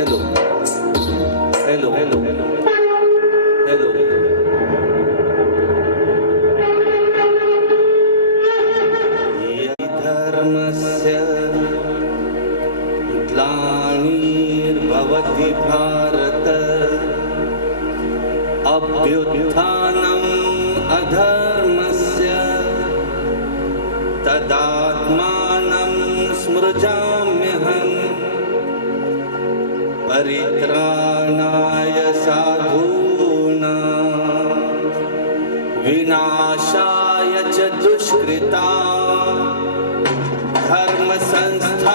Hello hello hello hello धर्मस्य ग्लानिर्भवति भारत अभ्युत्थानम् अधर्मस्य तदात्मानं स्मृजाम्यहम् परित्राणाय साधूनां विनाशाय च दुष्कृतां धर्म संस्थापनार्थाय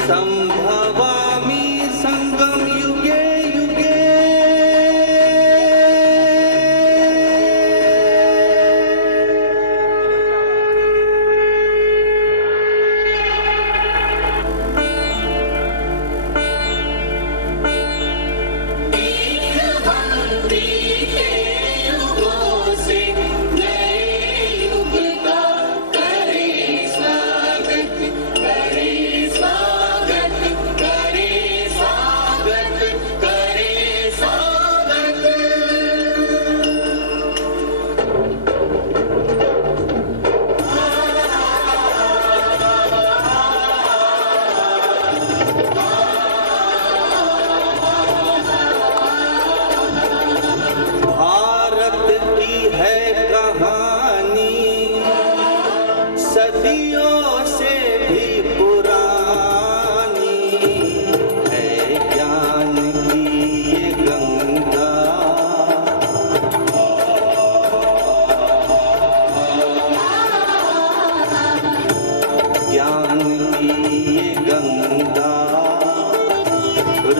संभवामि संगम युगे युगे। सदियों से भी पुरानी है ज्ञान की ये गंगा। ज्ञान की ये गंगा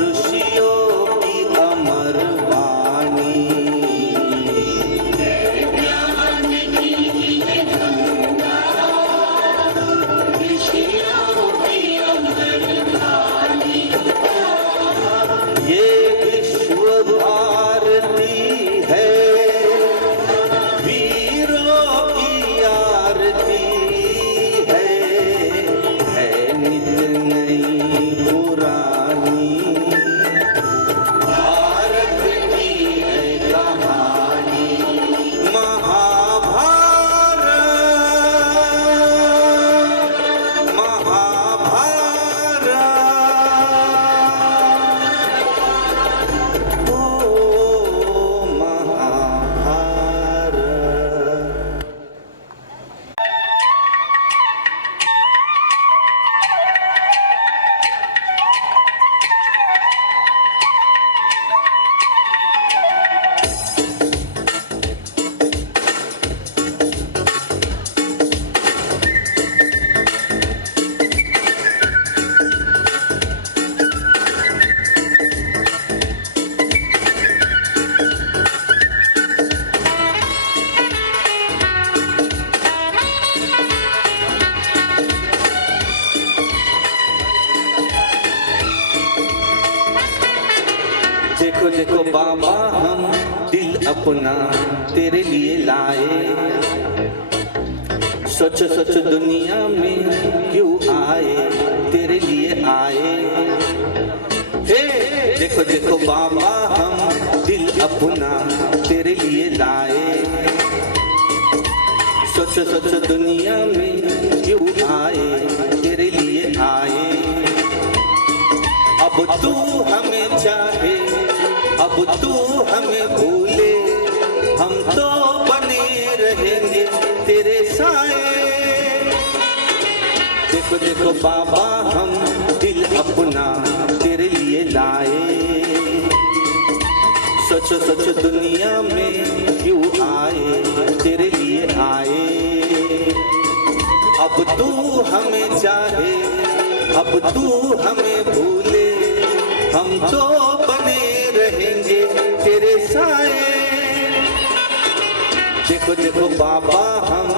ऋषियों की अमर वाणी। ये विश्व भारती है वीरों की आरती है नित्य नई पुरानी भारत की है कहानी। महाभारत महाभारत देखो देखो बाबा हम दिल अपना तेरे लिए लाए। सोचो सोचो दुनिया में क्यों आए, तेरे लिए आए। हे देखो देखो बाबा हम दिल अपना तेरे लिए लाए। सोचो सोचो दुनिया में क्यों आए, तेरे लिए आए। अब तू हमें चाहे, अब तू हमें भूले, हम तो बने रहेंगे तेरे साए। देखो देखो बाबा हम दिल अपना तेरे लिए लाए। सोचो सोचो दुनिया में क्यों आए, तेरे लिए आए। अब तू हमें चाहे, अब तू हमें भूले, हम तो बने रहेंगे तेरे साए। देखो देखो बाबा हम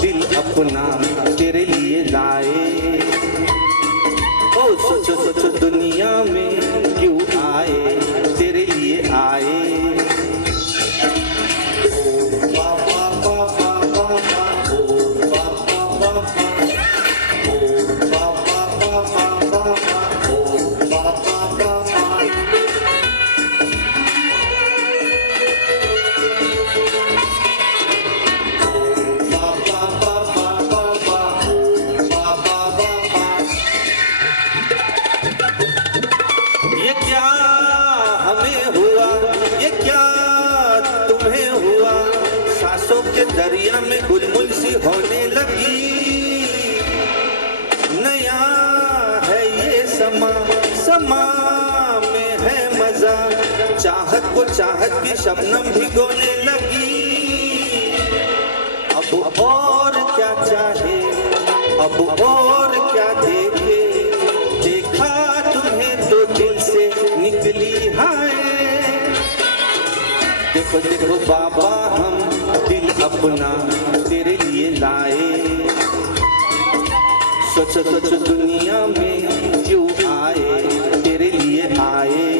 दिल अपना तेरे लिए लाए। ओ सोचो सोचो दुनिया में क्यों आए, तेरे लिए आए। ओ बाबा बाबा बाबा, ओ बाबा बाबा, ओ बाबा सांसों के दरिया में गुलमुल सी होने लगी। नया है ये समा, समा में है मजा, चाहत को चाहत की शबनम भिगोने लगी। अब और क्या चाहे, अब और क्या देखे, देखा तुम्हें तो दिल से निकली हाय। देखो देखो बाबा हम दिल अपना तेरे लिए लाए, सोचो सोचो दुनिया में क्यों आए, तेरे लिए आए।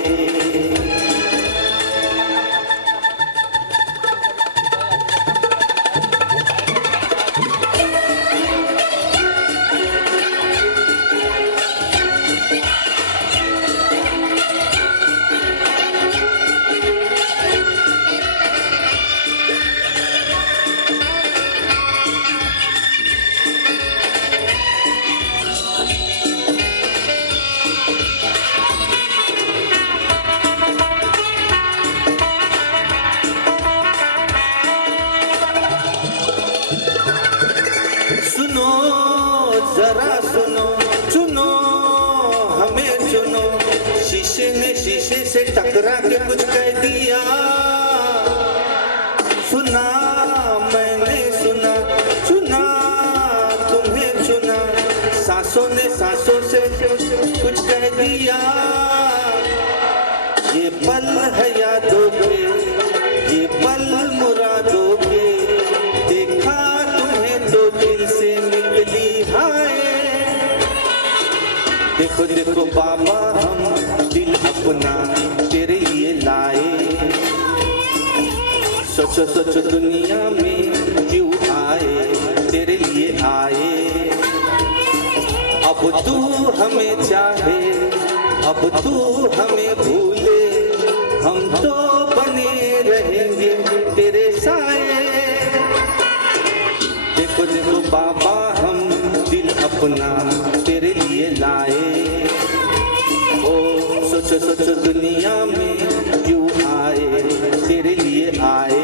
सुनो जरा सुनो, चुनो हमें चुनो, शीशे ने शीशे से टकरा के कुछ कह दिया। सुना मैंने सुना, चुना तुम्हें चुना, सांसों ने सांसों से कुछ कह दिया। ये पल है यादों के, ये पल मुरादों के, देखा तुम्हें तो दिल से निकली हाय। देखो देखो बाबा हम दिल अपना तेरे लिए लाए, सोचो सोचो दुनिया में क्यों आए, तेरे लिए आए। अब तू हमें चाहे, अब तू हमें भूले, हम तो बने रहेंगे तेरे साए। देखो देखो बाबा हम दिल अपना तेरे लिए लाए, ओ सोचो सोचो दुनिया में क्यों आए, तेरे लिए आए।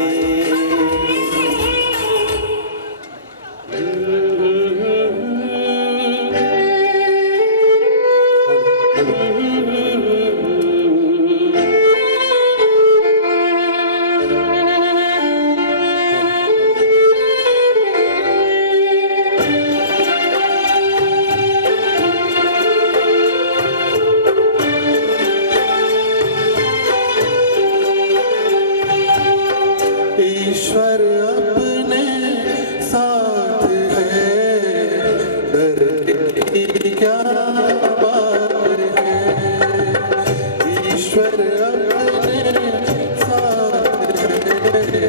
ईश्वर अपने साथ है, डर की क्या बात है। ईश्वर अपने साथ है,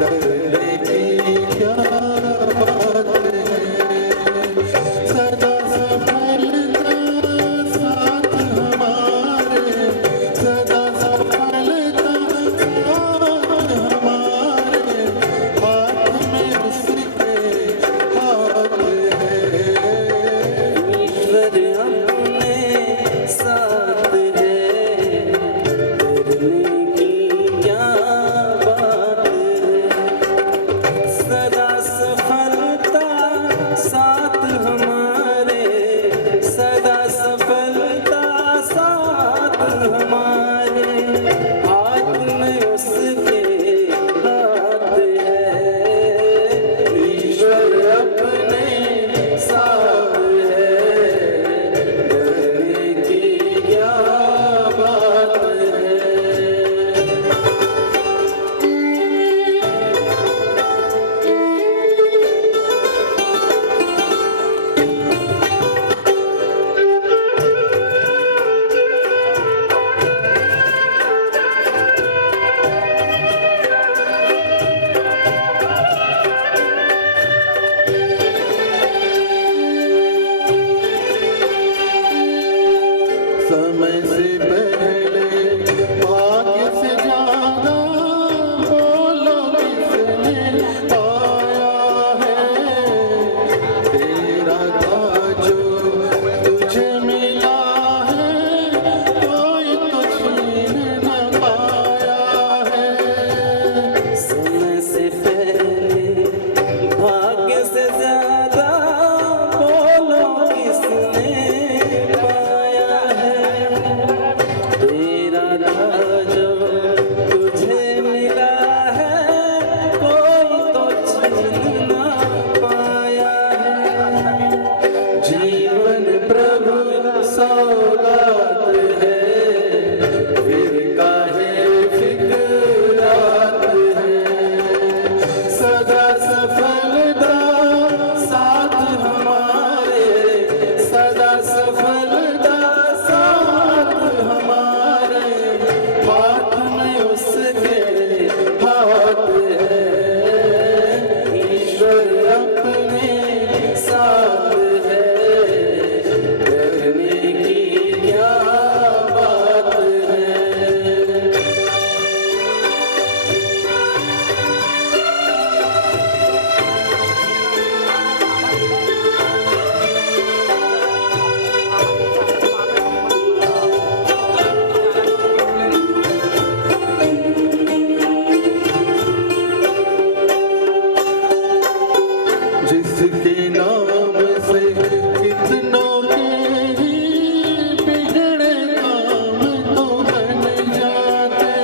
डरने की क्या बात है। सदा सफलता साथ हमारे, सदा सफलता साथ है, डरने की क्या बात जिसके नाम से कितनों के ही बिगड़े काम तो बन जाते,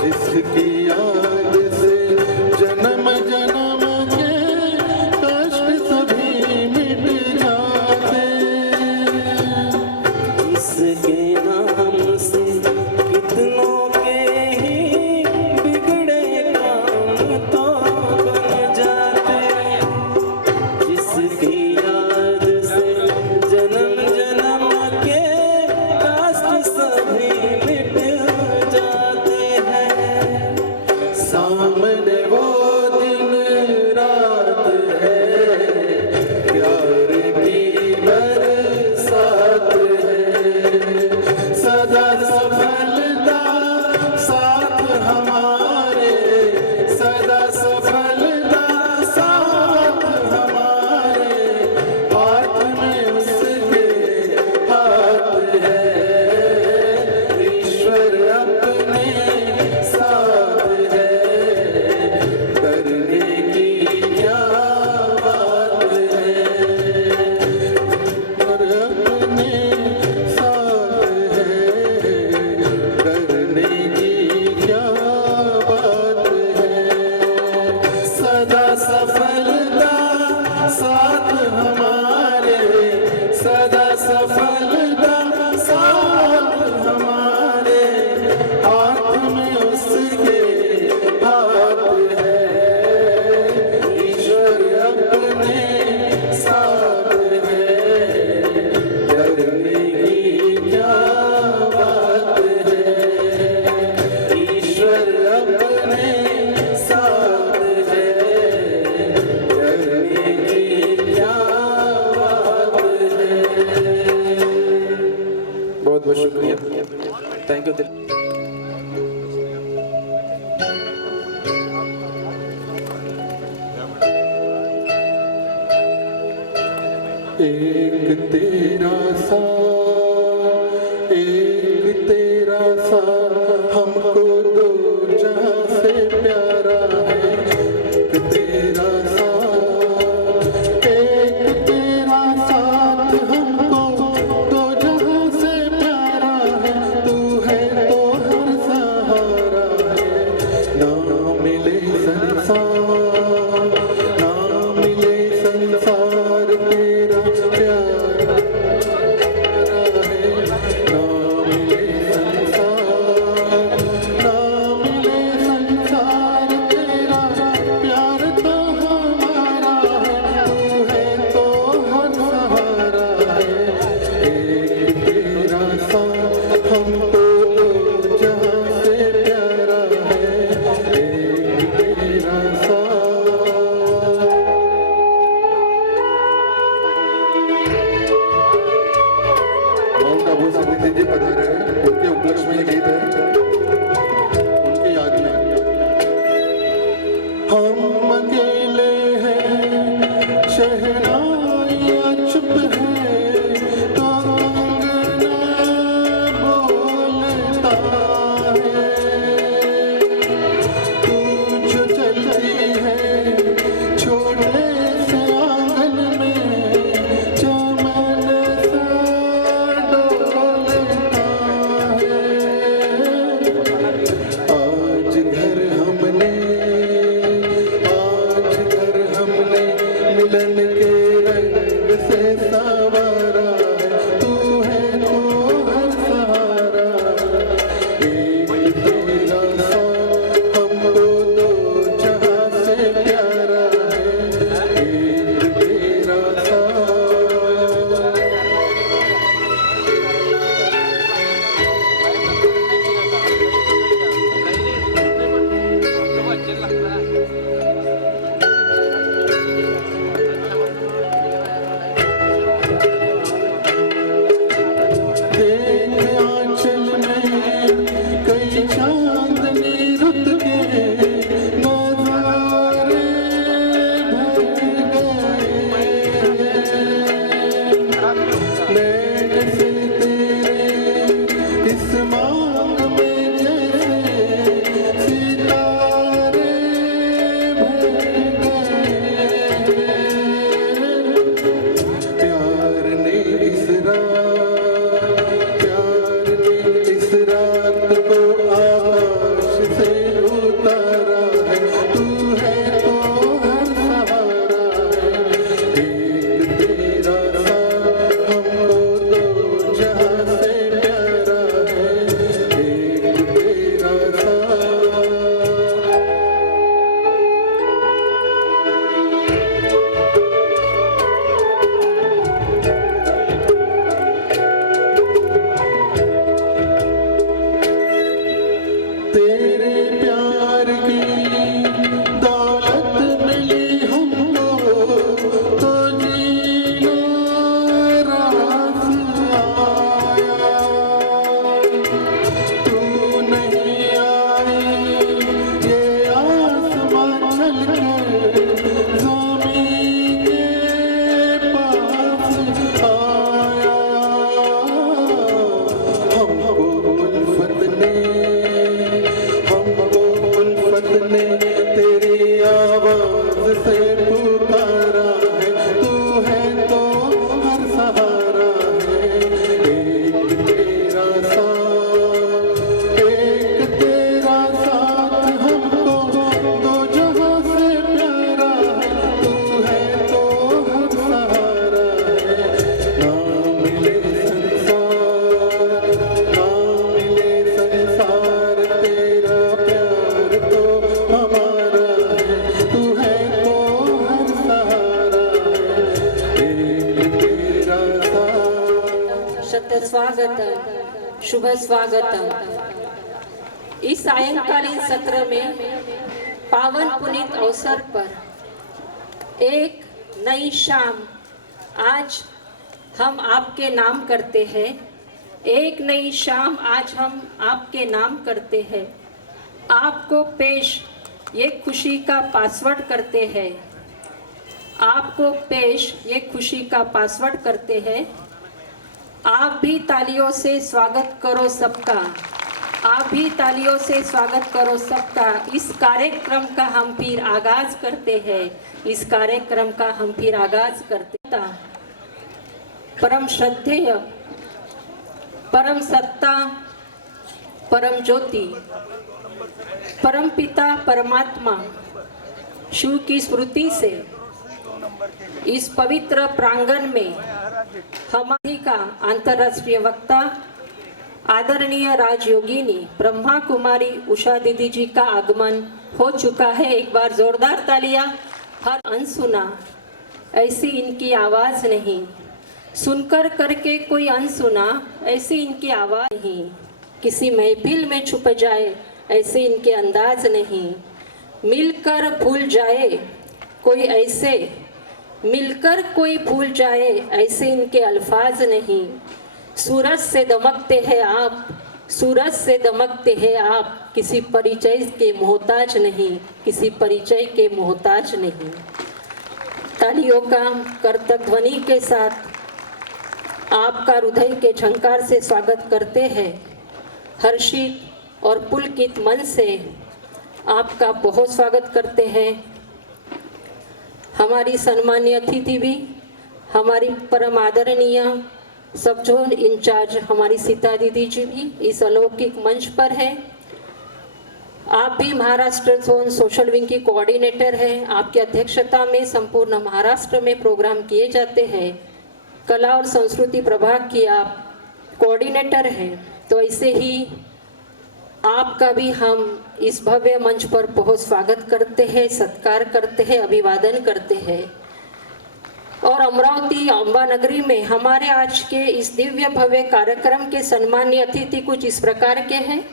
जिसकी याद से जन्म जन्म के कष्ट सभी मिट जाते। इसके नाम से कितनों के ही बिगड़े काम तो बन जाते, जिसकी याद से जन्म जन्म के कष्ट सभी मिट जाते हैं। सामने वो दिन रात है, प्यार की बरसात है, सदा सफलता साथ हमारे, सदा सफलता साथ हमारे, हाथ में उसके हाथ है, ईश्वर अपने साथ है, करने की क्या बात है, ईश्वर अपने साथ है, करने की क्या बात है, सदा सफलता साथ हमारे, सदा सफलता साथ हमारे, हाथ में उसके हाथ है, ईश्वर अपने साथ है, करने की क्या बात है, ईश्वर अपने साथ है, करने की क्या बात है। बहुत बहुत शुक्रिया, थैंक यू। एक तेरा साथ, एक तेरा साथ हमको दो जहां से प्यारा है, एक तेरा साथ, एक तेरा साथ हमको दो जहां से प्यारा है, तू है तो हर सहारा है, ना मिले संसार, ना मिले संसार तेरा प्यार है, ना मिले संसार, ना मिले संसार तेरा प्यार तो हमारा है, तू है तो हर सहारा है, एक तेरा साथ हमको दो जहां से प्यारा है, एक तेरा साथ स्वागतम, शुभ स्वागतम। इस सायंकालीन सत्र में पावन पुनीत अवसर पर एक नई शाम आज हम आपके नाम करते हैं। एक नई शाम आज हम आपके नाम करते हैं। आपको पेश ये खुशी का पासवर्ड करते हैं। आपको पेश ये खुशी का पासवर्ड करते हैं। आप भी तालियों से स्वागत करो सबका। आप भी तालियों से स्वागत करो सबका। इस कार्यक्रम का हम फिर आगाज करते हैं। इस कार्यक्रम का हम फिर आगाज करते हैं। परम श्रद्धेय, परम सत्ता, परम ज्योति, परम पिता परमात्मा शिव की स्मृति से इस पवित्र प्रांगण में हमारी का अंतर्राष्ट्रीय वक्ता आदरणीय राजयोगिनी ब्रह्मा कुमारी उषा दीदी जी का आगमन हो चुका है। एक बार जोरदार तालियां। हर अनसुना ऐसी इनकी आवाज नहीं, सुनकर करके कोई अनसुना ऐसी इनकी आवाज नहीं, किसी महफिल में छुप जाए ऐसे इनके अंदाज नहीं, मिलकर भूल जाए कोई ऐसे, मिलकर कोई भूल जाए ऐसे इनके अल्फाज नहीं। सूरज से दमकते हैं आप, सूरज से दमकते हैं आप, किसी परिचय के मोहताज नहीं, किसी परिचय के मोहताज नहीं। तालियों का करतब ध्वनि के साथ आपका हृदय के झंकार से स्वागत करते हैं। हर्षित और पुलकित मन से आपका बहुत स्वागत करते हैं। हमारी सम्मानीय अतिथि भी, हमारी परम आदरणीय सब जोन इंचार्ज हमारी सीता दीदी जी भी इस अलौकिक मंच पर है। आप भी महाराष्ट्र जोन सोशल विंग की कोऑर्डिनेटर हैं। आपकी अध्यक्षता में संपूर्ण महाराष्ट्र में प्रोग्राम किए जाते हैं। कला और संस्कृति प्रभाग की आप कोऑर्डिनेटर हैं। तो ऐसे ही आपका भी हम इस भव्य मंच पर बहुत स्वागत करते हैं, सत्कार करते हैं, अभिवादन करते हैं। और अमरावती अंबा नगरी में हमारे आज के इस दिव्य भव्य कार्यक्रम के सम्मानीय अतिथि कुछ इस प्रकार के हैं।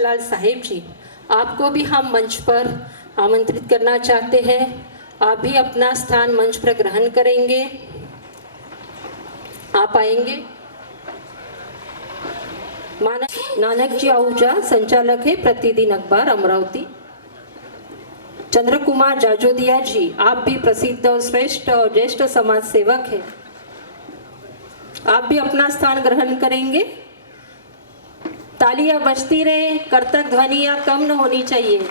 लाल साहिब जी, आपको भी हम मंच पर आमंत्रित करना चाहते हैं। आप भी अपना स्थान मंच पर ग्रहण करेंगे। आप आएंगे। नानक जी आहूजा संचालक है प्रतिदिन अखबार अमरावती। चंद्र कुमार जाजोदिया जी, आप भी प्रसिद्ध और श्रेष्ठ और ज्येष्ठ समाज सेवक है। आप भी अपना स्थान ग्रहण करेंगे। तालियां बजती रहे, करतब ध्वनियां कम न होनी चाहिए।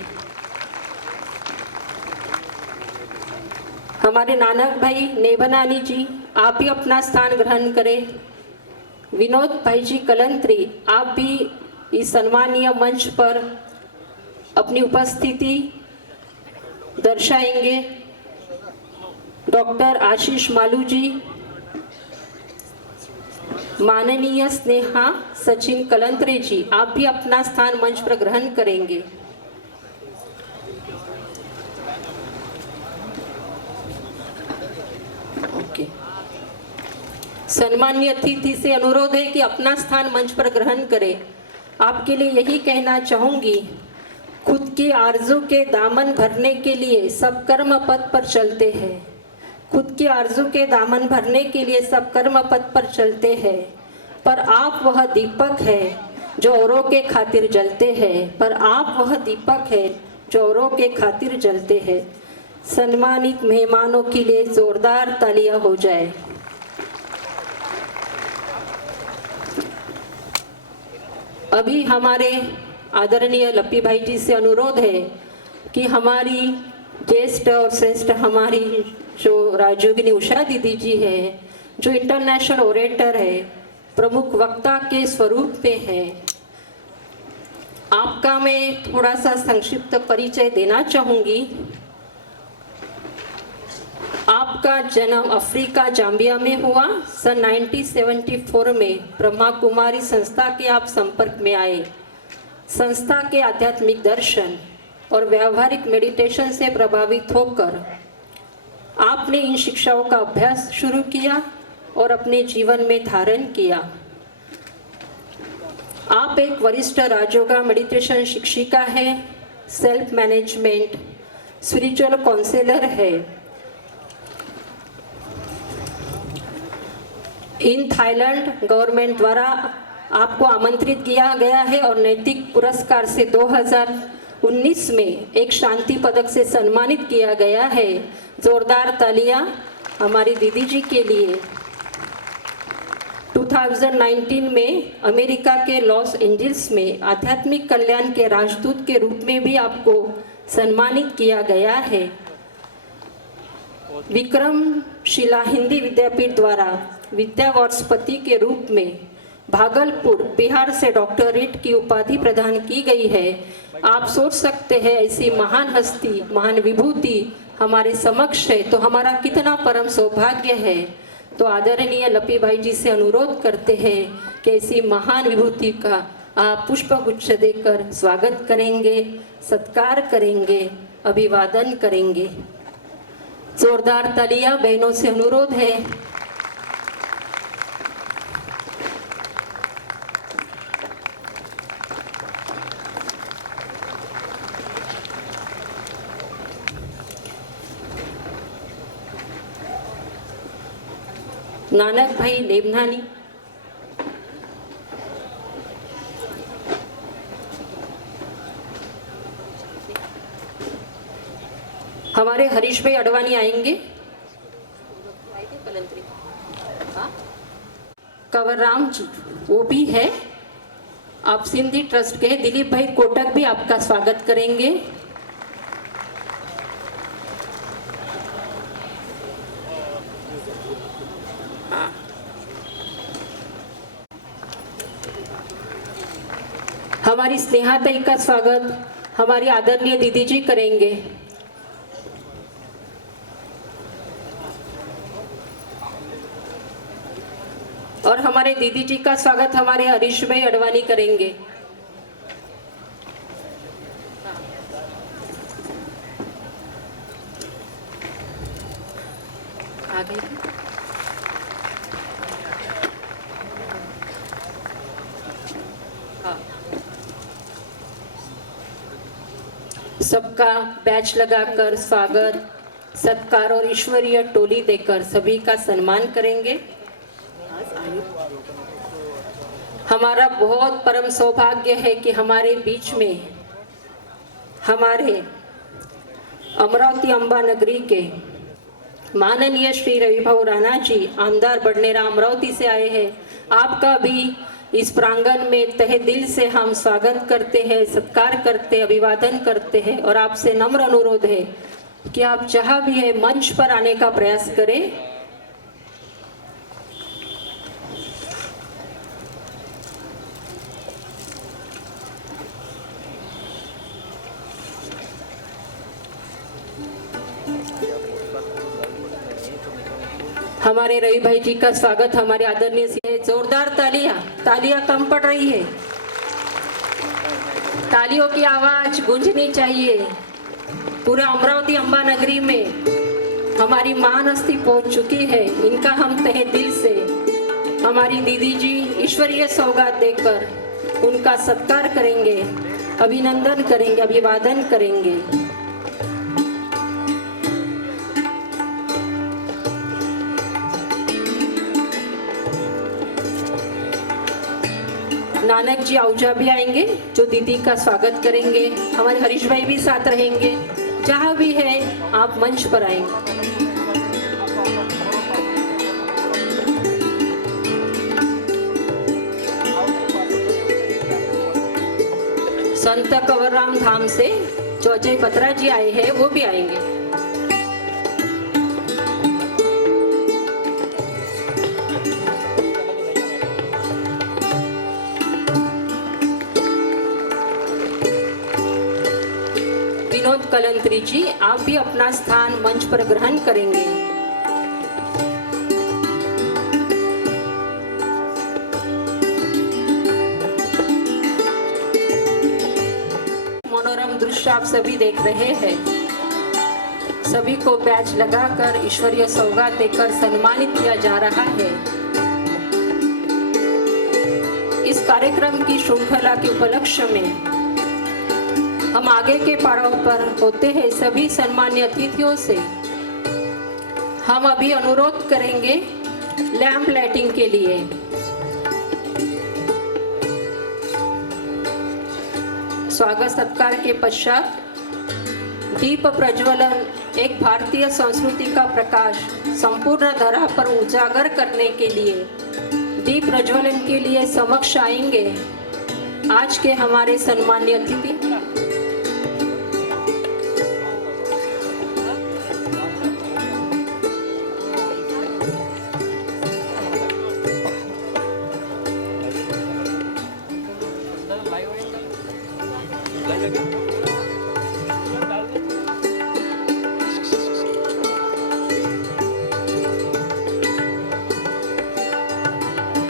हमारे नानक भाई नेभनानी जी, आप भी अपना स्थान ग्रहण करें। विनोद भाई जी कलंत्री, आप भी इस सम्मानीय मंच पर अपनी उपस्थिति दर्शाएंगे। डॉक्टर आशीष मालू जी, माननीय स्नेहा सचिन कलंत्री जी, आप भी अपना स्थान मंच पर ग्रहण करेंगे। ओके। सम्मानीय अतिथि से अनुरोध है कि अपना स्थान मंच पर ग्रहण करें। आपके लिए यही कहना चाहूंगी, खुद की आरजू के दामन भरने के लिए सब कर्म पथ पर चलते हैं। खुद की आरजू के दामन भरने के लिए सब कर्म पथ पर चलते हैं, पर आप वह दीपक है जो औरों के खातिर जलते हैं। पर आप वह दीपक है जो औरों के खातिर जलते हैं। सम्मानित मेहमानों के लिए जोरदार तालियां हो जाए। अभी हमारे आदरणीय लप्पी भाई जी से अनुरोध है कि हमारी ज्येष्ठ और श्रेष्ठ हमारी जो राजयोगिनी उषा दीदी जी है, जो इंटरनेशनल ओरेटर है, प्रमुख वक्ता के स्वरूप में है, आपका मैं थोड़ा सा संक्षिप्त परिचय देना चाहूंगी। आपका जन्म अफ्रीका जाम्बिया में हुआ। सन 1974 में ब्रह्मा कुमारी संस्था के आप संपर्क में आए। संस्था के आध्यात्मिक दर्शन और व्यावहारिक मेडिटेशन से प्रभावित होकर आपने इन शिक्षाओं का अभ्यास शुरू किया और अपने जीवन में धारण किया। आप एक वरिष्ठ राजयोगा मेडिटेशन शिक्षिका है, सेल्फ मैनेजमेंट, स्पिरिचुअल काउंसलर है। इन थाईलैंड गवर्नमेंट द्वारा आपको आमंत्रित किया गया है और नैतिक पुरस्कार से 2019 में एक शांति पदक से सम्मानित किया गया है। जोरदार तालियां हमारी दीदी जी के लिए। 2019 में अमेरिका के लॉस एंजल्स में आध्यात्मिक कल्याण के राजदूत के रूप में भी आपको सम्मानित किया गया है। विक्रमशिला हिंदी विद्यापीठ द्वारा विद्यावाचस्पति के रूप में भागलपुर बिहार से डॉक्टरेट की उपाधि प्रदान की गई है। आप सोच सकते हैं ऐसी महान हस्ती, महान विभूति हमारे समक्ष है तो हमारा कितना परम सौभाग्य है। तो आदरणीय लपी भाई जी से अनुरोध करते हैं कि ऐसी महान विभूति का आप पुष्पगुच्छ देकर स्वागत करेंगे, सत्कार करेंगे, अभिवादन करेंगे। जोरदार तालियां बहनों से अनुरोध है। नानक भाई लेबनानी, हमारे हरीश भाई अडवाणी आएंगे। कंवरराम जी वो भी है। आप सिंधी ट्रस्ट के दिलीप भाई कोटक भी आपका स्वागत करेंगे। हमारी स्नेहा ताई का स्वागत हमारी आदरणीय दीदी जी करेंगे। और हमारे दीदी जी का स्वागत हमारे हरीश भाई अडवाणी करेंगे। आगे सबका बैच लगाकर स्वागत, सत्कार और ईश्वरीय टोली देकर सभी का सम्मान करेंगे। हमारा बहुत परम सौभाग्य है कि हमारे बीच में हमारे अमरावती अंबा नगरी के माननीय श्री रविभाऊ राणा जी आमदार बडनेरा अमरावती से आए हैं। आपका भी इस प्रांगण में तहे दिल से हम स्वागत करते हैं, सत्कार करते, अभिवादन करते हैं और आपसे नम्र अनुरोध है कि आप जहां भी है मंच पर आने का प्रयास करें। हमारे रवि भाई जी का स्वागत हमारे आदरणीय से। जोरदार तालियां कम पड़ रही है, तालियों की आवाज गूंजनी चाहिए। पूरे अमरावती अंबा नगरी में हमारी महान हस्ती पहुंच चुकी है। इनका हम तहे दिल से हमारी दीदी जी ईश्वरीय सौगात देकर उनका सत्कार करेंगे, अभिनंदन करेंगे, अभिवादन करेंगे। नानक जी आहूजा भी आएंगे जो दीदी का स्वागत करेंगे। हमारे हरीश भाई भी साथ रहेंगे। जहां भी है आप मंच पर आएंगे। संत कंवरराम धाम से जो अजय बत्रा जी आए हैं वो भी आएंगे। विनोद कलंत्री जी आप भी अपना स्थान मंच पर ग्रहण करेंगे। मनोरम दृश्य आप सभी देख रहे हैं। सभी को बैच लगाकर ईश्वरीय सौगात देकर सम्मानित किया जा रहा है। इस कार्यक्रम की श्रृंखला के उपलक्ष्य में हम आगे के पड़ाव पर होते हैं सभी सम्मान्य अतिथियों से हम अभी अनुरोध करेंगे लैंप लाइटिंग के लिए। स्वागत सत्कार के पश्चात दीप प्रज्वलन एक भारतीय संस्कृति का प्रकाश संपूर्ण धरा पर उजागर करने के लिए दीप प्रज्वलन के लिए समक्ष आएंगे आज के हमारे सम्मान्य अतिथि।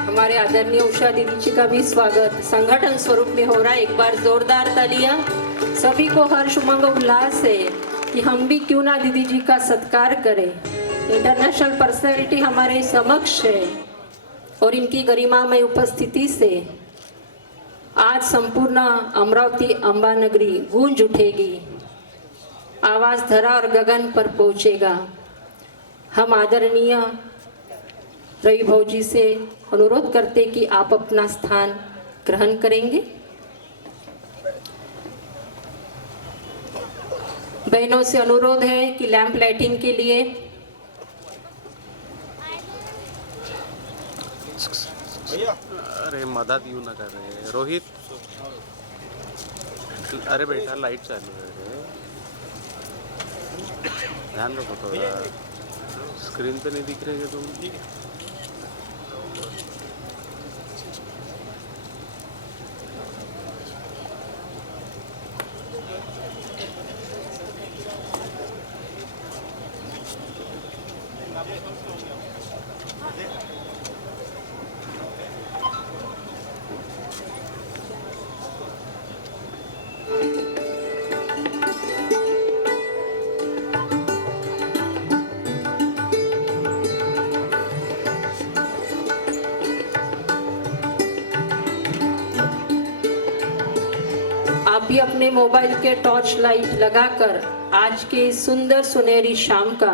हमारे आदरणीय उषा दीदी जी का भी स्वागत संगठन स्वरूप में हो रहा है। एक बार जोरदार तालियां। सभी को हर्ष उमंग उल्लास है कि हम भी क्यों ना दीदी जी का सत्कार करें। इंटरनेशनल पर्सनैलिटी हमारे समक्ष है और इनकी गरिमामय उपस्थिति से आज संपूर्ण अमरावती अंबा नगरी गूंज उठेगी, आवाज धरा और गगन पर पहुंचेगा। हम आदरणीय रवि भाऊ से अनुरोध करते कि आप अपना स्थान ग्रहण करेंगे। बहनों से अनुरोध है कि लैंप लाइटिंग के लिए अरे मदद यूं ना कर रहे रोहित। अरे बेटा लाइट चालू है रे, ध्यान रखो थोड़ा। स्क्रीन पे नहीं दिख रही है तुम। आप भी अपने मोबाइल के टॉर्च लाइट लगाकर आज के सुंदर सुनहरी शाम का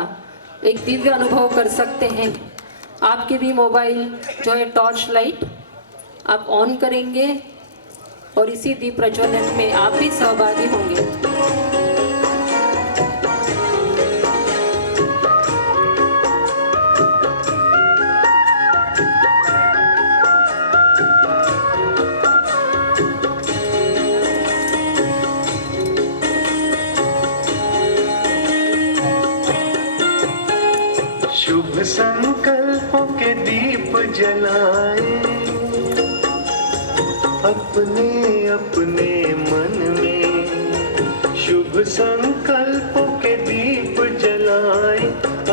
एक दिव्य अनुभव कर सकते हैं। आपके भी मोबाइल जो है टॉर्च लाइट आप ऑन करेंगे और इसी दीप प्रज्वलन में आप भी सहभागी होंगे। शुभ संकल्पों के दीप जलाए अपने अपने मन में। शुभ संकल्पों के दीप जलाए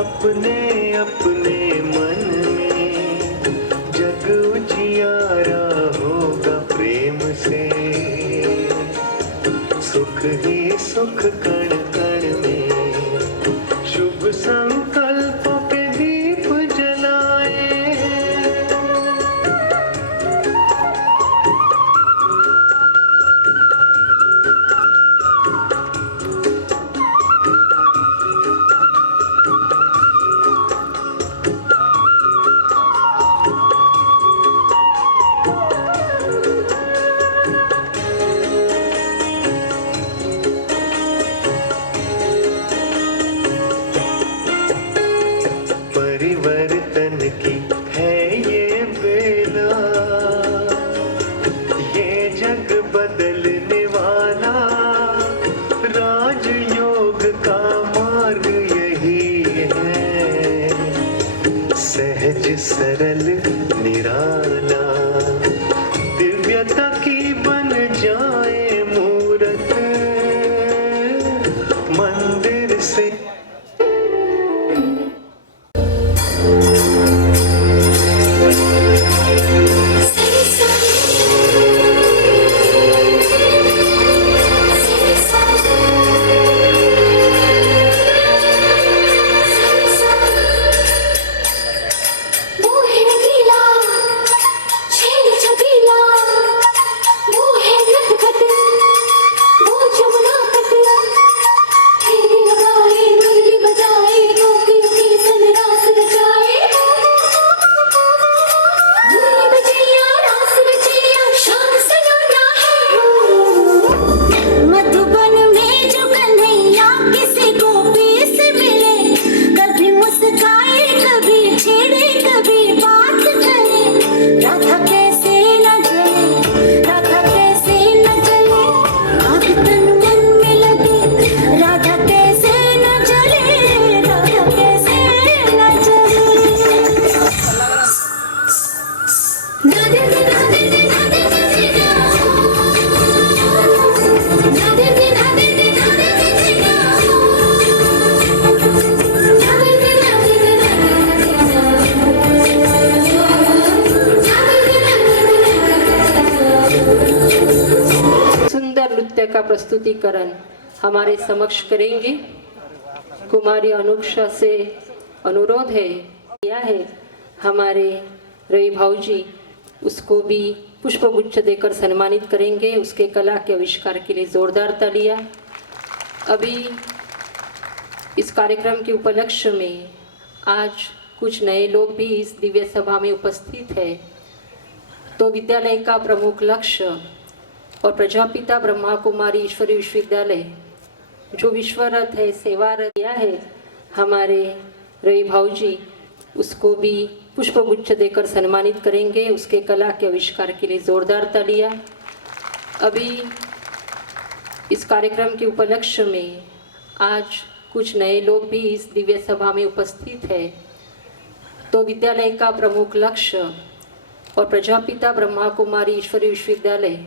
अपने अपने मन में। जग उजियारा होगा प्रेम से, सुख ही सुख कण कण में। शुभ संकल्पों के दीप जलाए। परिवर्तन की है ये बेला, ये जग बदलने वाला। राजयोग का मार्ग यही है, सहज सरल निराला। दिव्यता की बन जाए मूरत मंदिर से। नृत्य का प्रस्तुतिकरण हमारे समक्ष करेंगे। कुमारी अनुक्षा से अनुरोध है किया है हमारे रवि भाऊजी उसको भी पुष्पगुच्छ देकर सम्मानित करेंगे। उसके कला के आविष्कार के लिए जोरदार तालियां। अभी इस कार्यक्रम के उपलक्ष्य में आज कुछ नए लोग भी इस दिव्य सभा में उपस्थित है। तो विद्यालय का प्रमुख लक्ष्य और प्रजापिता ब्रह्मा कुमारी ईश्वरीय विश्वविद्यालय जो विश्वरथ है, सेवारथ किया है हमारे रवि भाऊजी उसको भी पुष्पगुच्छ देकर सम्मानित करेंगे। उसके कला के आविष्कार के लिए जोरदार तालियां। अभी इस कार्यक्रम के उपलक्ष्य में आज कुछ नए लोग भी इस दिव्य सभा में उपस्थित है। तो विद्यालय का प्रमुख लक्ष्य और प्रजापिता ब्रह्मा कुमारी ईश्वरीय विश्वविद्यालय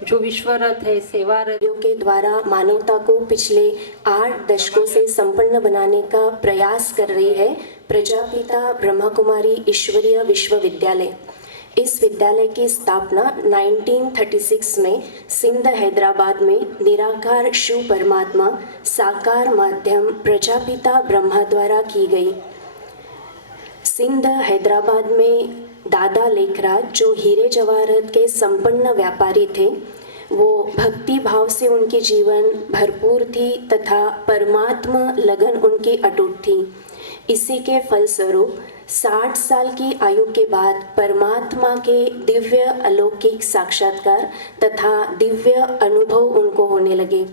जो विश्वरथ है, सेवारथ के द्वारा मानवता को पिछले 8 दशकों से संपन्न बनाने का प्रयास कर रही है प्रजापिता ब्रह्मा कुमारी ईश्वरीय विश्वविद्यालय। इस विद्यालय की स्थापना 1936 में सिंध हैदराबाद में निराकार शिव परमात्मा साकार माध्यम प्रजापिता ब्रह्मा द्वारा की गई। सिंध हैदराबाद में दादा लेखराज जो हीरे जवाहरात के संपन्न व्यापारी थे, वो भक्ति भाव से उनकी जीवन भरपूर थी तथा परमात्मा लगन उनकी अटूट थी। इसी के फलस्वरूप 60 साल की आयु के बाद परमात्मा के दिव्य अलौकिक साक्षात्कार तथा दिव्य अनुभव उनको होने लगे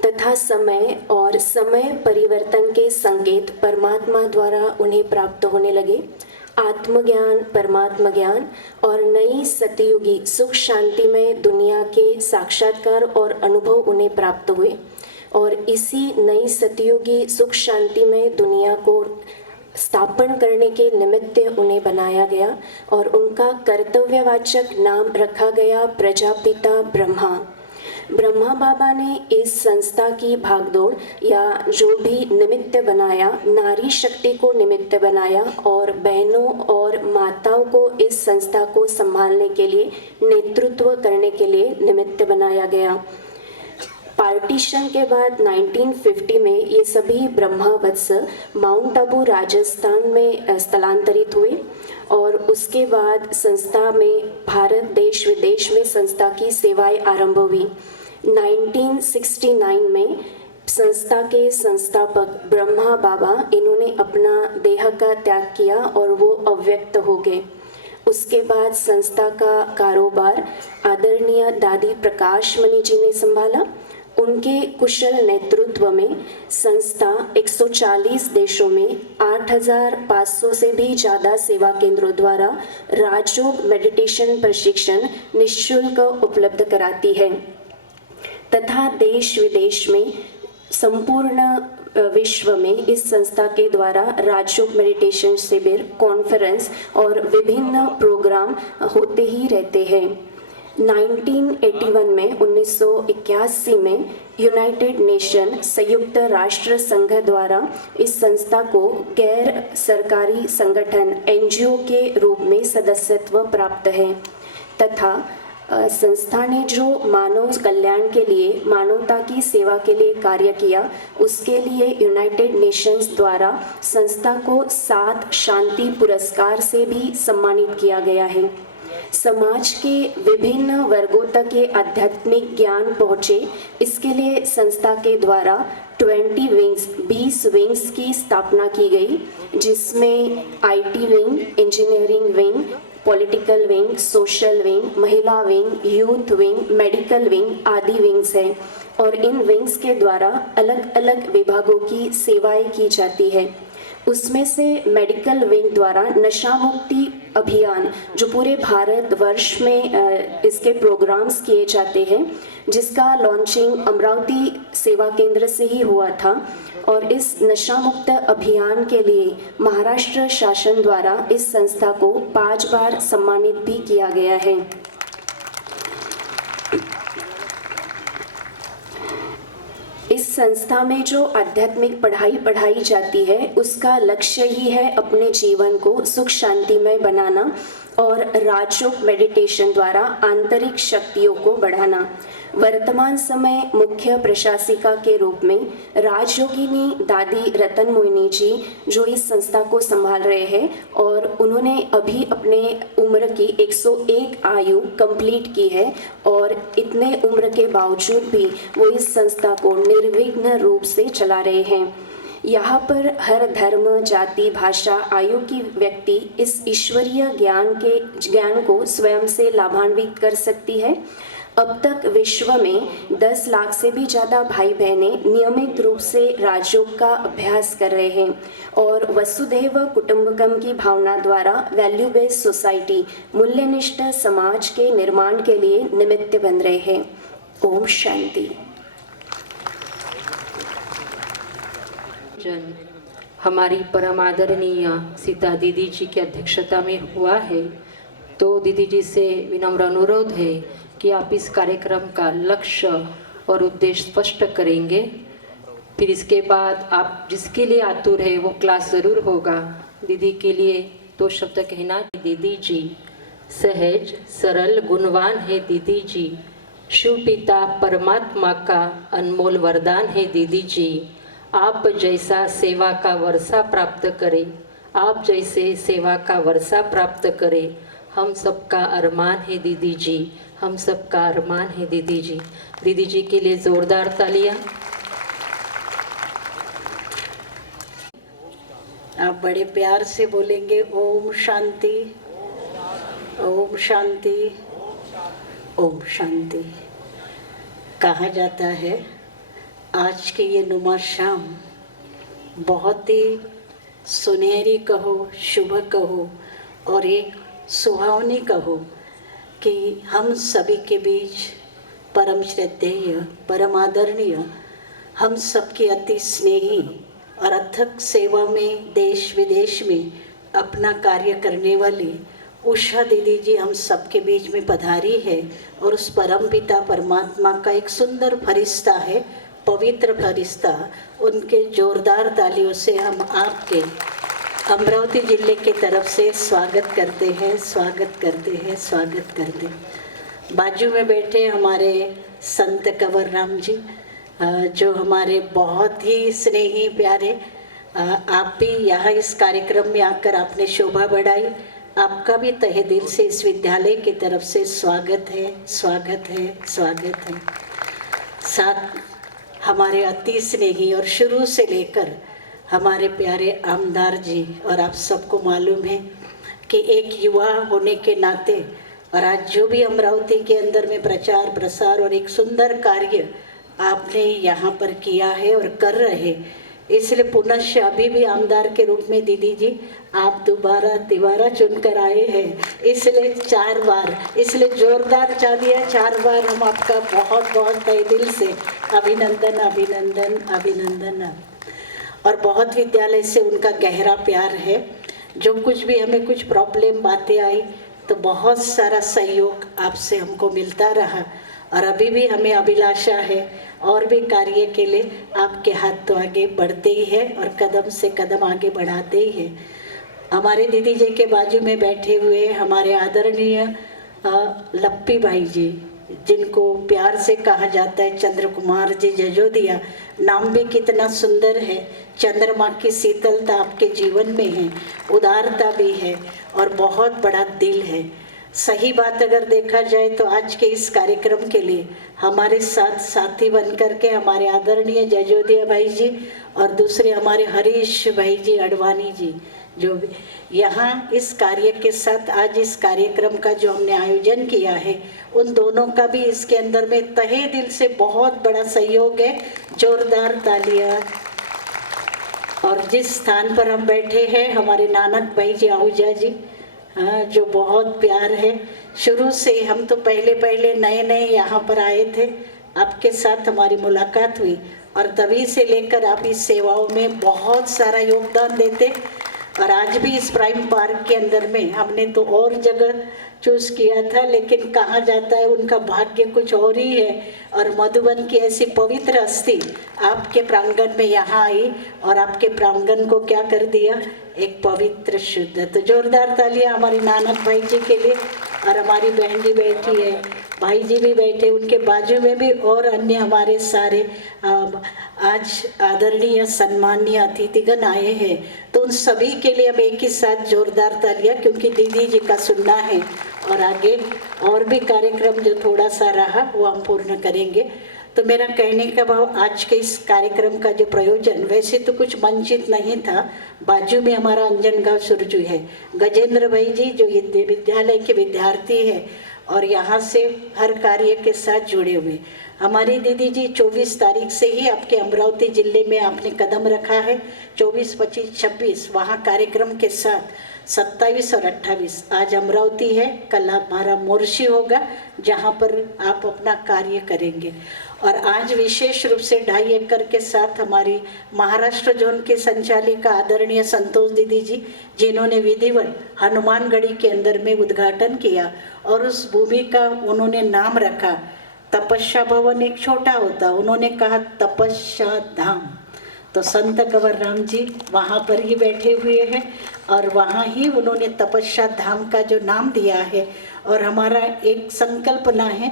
तथा समय और समय परिवर्तन के संकेत परमात्मा द्वारा उन्हें प्राप्त होने लगे। आत्मज्ञान, परमात्मा ज्ञान और नई सतयुगी सुख शांति में दुनिया के साक्षात्कार और अनुभव उन्हें प्राप्त हुए और इसी नई सतयुगी सुख शांति में दुनिया को स्थापन करने के निमित्त उन्हें बनाया गया और उनका कर्तव्यवाचक नाम रखा गया प्रजापिता ब्रह्मा। ब्रह्मा बाबा ने इस संस्था की भागदौड़ या जो भी निमित्त बनाया, नारी शक्ति को निमित्त बनाया और बहनों और माताओं को इस संस्था को संभालने के लिए, नेतृत्व करने के लिए निमित्त बनाया गया। पार्टीशन के बाद 1950 में ये सभी ब्रह्मावत्स माउंट आबू राजस्थान में स्थलांतरित हुए और उसके बाद संस्था में भारत देश विदेश में संस्था की सेवाएं आरंभ हुई। 1969 में संस्था के संस्थापक ब्रह्मा बाबा इन्होंने अपना देह का त्याग किया और वो अव्यक्त हो गए। उसके बाद संस्था का कारोबार आदरणीय दादी प्रकाश मणि जी ने संभाला। उनके कुशल नेतृत्व में संस्था 140 देशों में 8,500 से भी ज़्यादा सेवा केंद्रों द्वारा राजयोग मेडिटेशन प्रशिक्षण निःशुल्क उपलब्ध कराती है तथा देश विदेश में संपूर्ण विश्व में इस संस्था के द्वारा राजयोग मेडिटेशन शिविर, कॉन्फ्रेंस और विभिन्न प्रोग्राम होते ही रहते हैं। 1981 में यूनाइटेड नेशन संयुक्त राष्ट्र संघ द्वारा इस संस्था को गैर सरकारी संगठन NGO के रूप में सदस्यत्व प्राप्त है तथा संस्था ने जो मानव कल्याण के लिए, मानवता की सेवा के लिए कार्य किया, उसके लिए यूनाइटेड नेशंस द्वारा संस्था को 7 शांति पुरस्कार से भी सम्मानित किया गया है। समाज के विभिन्न वर्गों तक ये आध्यात्मिक ज्ञान पहुँचे, इसके लिए संस्था के द्वारा 20 विंग्स की स्थापना की गई, जिसमें IT wing, engineering wing, political wing, social wing, महिला wing, youth wing, medical wing आदि विंग्स हैं और इन विंग्स के द्वारा अलग अलग विभागों की सेवाएं की जाती है। उसमें से मेडिकल विंग द्वारा नशा मुक्ति अभियान जो पूरे भारत वर्ष में इसके प्रोग्राम्स किए जाते हैं, जिसका लॉन्चिंग अमरावती सेवा केंद्र से ही हुआ था और इस नशा मुक्त अभियान के लिए महाराष्ट्र शासन द्वारा इस संस्था को 5 बार सम्मानित भी किया गया है। इस संस्था में जो आध्यात्मिक पढ़ाई पढ़ाई जाती है उसका लक्ष्य ही है अपने जीवन को सुख शांतिमय बनाना और राजयोग मेडिटेशन द्वारा आंतरिक शक्तियों को बढ़ाना। वर्तमान समय मुख्य प्रशासिका के रूप में राजयोगिनी दादी रतन मोहिनी जी जो इस संस्था को संभाल रहे हैं, और उन्होंने अभी अपने उम्र की 101 आयु कंप्लीट की है, और इतने उम्र के बावजूद भी वो इस संस्था को निर्विघ्न रूप से चला रहे हैं। यहाँ पर हर धर्म, जाति, भाषा, आयु की व्यक्ति इस ईश्वरीय ज्ञान को स्वयं से लाभान्वित कर सकती है। अब तक विश्व में 10 लाख से भी ज़्यादा भाई बहनें नियमित रूप से राजयोग का अभ्यास कर रहे हैं और वसुधैव कुटुंबकम की भावना द्वारा वैल्यू बेस्ड सोसाइटी, मूल्यनिष्ठ समाज के निर्माण के लिए निमित्त बन रहे हैं। ओम शांति। हमारी परम आदरणीय सीता दीदी जी की अध्यक्षता में हुआ है, तो दीदी जी से विनम्र अनुरोध है कि आप इस कार्यक्रम का लक्ष्य और उद्देश्य स्पष्ट करेंगे। फिर इसके बाद आप जिसके लिए आतुर है वो क्लास ज़रूर होगा। दीदी के लिए 2 शब्द कहना। दीदी जी सहज सरल गुणवान है। दीदी जी शिव पिता परमात्मा का अनमोल वरदान है। दीदी जी आप जैसा सेवा का वर्षा प्राप्त करें, आप जैसे सेवा का वर्षा प्राप्त करें, हम सबका अरमान है दीदी जी, हम सबका अरमान है दीदी जी। दीदी जी के लिए जोरदार तालियां। आप बड़े प्यार से बोलेंगे ओम शांति, ओम शांति, ओम शांति। कहा जाता है आज की ये नुमा शाम बहुत ही सुनहरी कहो, शुभ कहो और एक सुहावनी कहो कि हम सभी के बीच परम श्रद्धेय, परम आदरणीय, हम सबकी अति स्नेही और अथक सेवा में देश विदेश में अपना कार्य करने वाली उषा दीदी जी हम सबके बीच में पधारी है। और उस परम पिता परमात्मा का एक सुंदर फरिश्ता है, पवित्र फरिश्ता। उनके जोरदार तालियों से हम आपके अमरावती जिले के तरफ से स्वागत करते हैं, स्वागत करते हैं, स्वागत करते हैं। बाजू में बैठे हमारे संत कंवर राम जी जो हमारे बहुत ही स्नेही प्यारे, आप भी यहाँ इस कार्यक्रम में आकर आपने शोभा बढ़ाई। आपका भी तहे दिल से इस विद्यालय की तरफ से स्वागत है, स्वागत है, स्वागत है। साथ हमारे अति स्नेही और शुरू से लेकर हमारे प्यारे आमदार जी, और आप सबको मालूम है कि एक युवा होने के नाते और आज जो भी अमरावती के अंदर में प्रचार प्रसार और एक सुंदर कार्य आपने यहाँ पर किया है और कर रहे, इसलिए पुनश्च अभी भी आमदार के रूप में दीदी जी आप दोबारा चुनकर आए हैं, इसलिए 4 बार, इसलिए जोरदार तालियां 4 बार हम आपका बहुत बहुत तहे दिल से अभिनंदन, अभिनंदन, अभिनंदन। और बहुत विद्यालय से उनका गहरा प्यार है। जो कुछ भी हमें कुछ प्रॉब्लम बातें आई तो बहुत सारा सहयोग आपसे हमको मिलता रहा, और अभी भी हमें अभिलाषा है और भी कार्य के लिए आपके हाथ तो आगे बढ़ते ही है और कदम से कदम आगे बढ़ाते ही है। हमारे दीदी जी के बाजू में बैठे हुए हमारे आदरणीय लप्पी भाई जी, जिनको प्यार से कहा जाता है चंद्र कुमार जी जजोदिया, नाम भी कितना सुंदर है। चंद्रमा की शीतलता आपके जीवन में है, उदारता भी है और बहुत बड़ा दिल है। सही बात अगर देखा जाए तो आज के इस कार्यक्रम के लिए हमारे साथ साथी बनकर के हमारे आदरणीय जजोदिया भाई जी और दूसरे हमारे हरीश भाई जी अडवाणी जी, जो भी यहाँ इस कार्य के साथ आज इस कार्यक्रम का जो हमने आयोजन किया है, उन दोनों का भी इसके अंदर में तहे दिल से बहुत बड़ा सहयोग है। जोरदार तालियां। और जिस स्थान पर हम बैठे हैं हमारे नानक भाई जी आहूजा जी, जो बहुत प्यार है। शुरू से हम तो पहले नए यहाँ पर आए थे, आपके साथ हमारी मुलाकात हुई और तभी से लेकर आप इस सेवाओं में बहुत सारा योगदान देते और आज भी इस प्राइम पार्क के अंदर में हमने तो और जगह चूज किया था, लेकिन कहा जाता है उनका भाग्य कुछ और ही है। और मधुबन की ऐसी पवित्र हस्ती आपके प्रांगण में यहाँ आई और आपके प्रांगण को क्या कर दिया, एक पवित्र शुद्ध। तो जोरदार तालियां हमारे नानक भाई जी के लिए। और हमारी बहन जी बैठी है, भाई जी भी बैठे, उनके बाजू में भी और अन्य हमारे सारे आज आदरणीय सम्माननीय अतिथिगण आए हैं। तो उन सभी के लिए हम एक ही साथ जोरदार तालियां, क्योंकि दीदी जी का सुनना है और आगे और भी कार्यक्रम जो थोड़ा सा रहा वो हम पूर्ण करेंगे। तो मेरा कहने का भाव, आज के इस कार्यक्रम का जो प्रयोजन वैसे तो कुछ मंचित नहीं था। बाजू में हमारा अंजनगांव सुरजू है, गजेंद्र भाई जी जो विद्यालय के विद्यार्थी है और यहाँ से हर कार्य के साथ जुड़े हुए। हमारी दीदी जी 24 तारीख से ही आपके अमरावती जिले में आपने कदम रखा है। 24, 25, 26 वहाँ कार्यक्रम के साथ 27 और 28 आज अमरावती है, कल हमारा मोर्शी होगा जहाँ पर आप अपना कार्य करेंगे। और आज विशेष रूप से 2.5 एकड़ के साथ हमारी महाराष्ट्र जोन के संचालिका आदरणीय संतोष दीदी जी, जिन्होंने विधिवत हनुमानगढ़ी के अंदर में उद्घाटन किया और उस भूमि का उन्होंने नाम रखा तपस्या भवन। एक छोटा होता, उन्होंने कहा तपस्या धाम। तो संत कंवर राम जी वहाँ पर ही बैठे हुए हैं और वहाँ ही उन्होंने तपस्या धाम का जो नाम दिया है। और हमारा एक संकल्पना है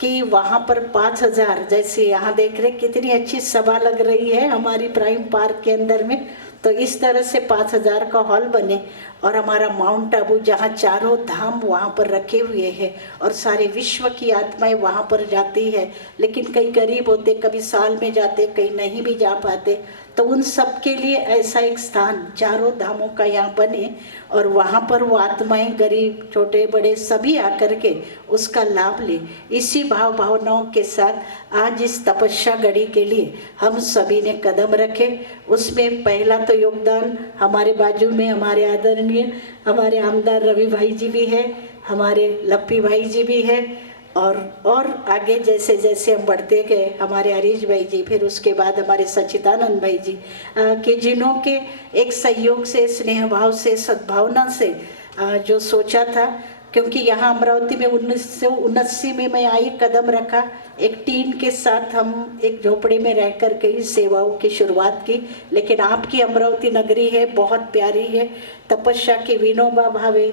कि वहाँ पर 5000, जैसे यहाँ देख रहे कितनी अच्छी सभा लग रही है हमारी प्राइम पार्क के अंदर में, तो इस तरह से 5000 का हॉल बने और हमारा माउंट आबू जहाँ चारों धाम वहाँ पर रखे हुए हैं और सारे विश्व की आत्माएं वहाँ पर जाती है। लेकिन कई गरीब होते, कभी साल में जाते, कहीं नहीं भी जा पाते, तो उन सब के लिए ऐसा एक स्थान चारों धामों का यहाँ बने और वहाँ पर वो आत्माएं गरीब छोटे बड़े सभी आकर के उसका लाभ ले। इसी भावनाओं के साथ आज इस तपस्या गढ़ी के लिए हम सभी ने कदम रखे। उसमें पहला तो योगदान हमारे बाजू में हमारे आदरणीय हमारे आमदार रवि भाई जी भी है, हमारे लप्पी भाई जी भी है और आगे जैसे जैसे हम बढ़ते गए हमारे हरीश भाई जी, फिर उसके बाद हमारे सच्चिदानंद भाई जी के जिन्हों के एक सहयोग से, स्नेह भाव से, सद्भावना से जो सोचा था। क्योंकि यहाँ अमरावती में 1979 में मैं आई, कदम रखा, एक टीम के साथ हम एक झोपड़ी में रह कर के ही सेवाओं की शुरुआत की। लेकिन आपकी अमरावती नगरी है, बहुत प्यारी है, तपस्या की विनोबा भावे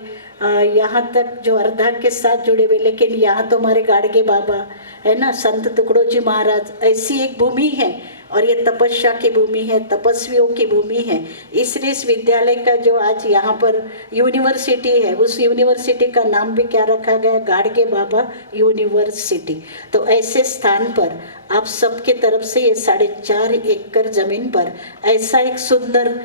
यहाँ तक जो अर्धा के साथ जुड़े हुए। लेकिन यहाँ तो हमारे गाड़गे बाबा है ना, संत टुकड़ो जी महाराज, ऐसी एक भूमि है और ये तपस्या की भूमि है, तपस्वियों की भूमि है। इसलिए इस विद्यालय का जो आज यहाँ पर यूनिवर्सिटी है, उस यूनिवर्सिटी का नाम भी क्या रखा गया, गाड़गे बाबा यूनिवर्सिटी। तो ऐसे स्थान पर आप सबके तरफ से ये 4.5 एकड़ जमीन पर ऐसा एक सुंदर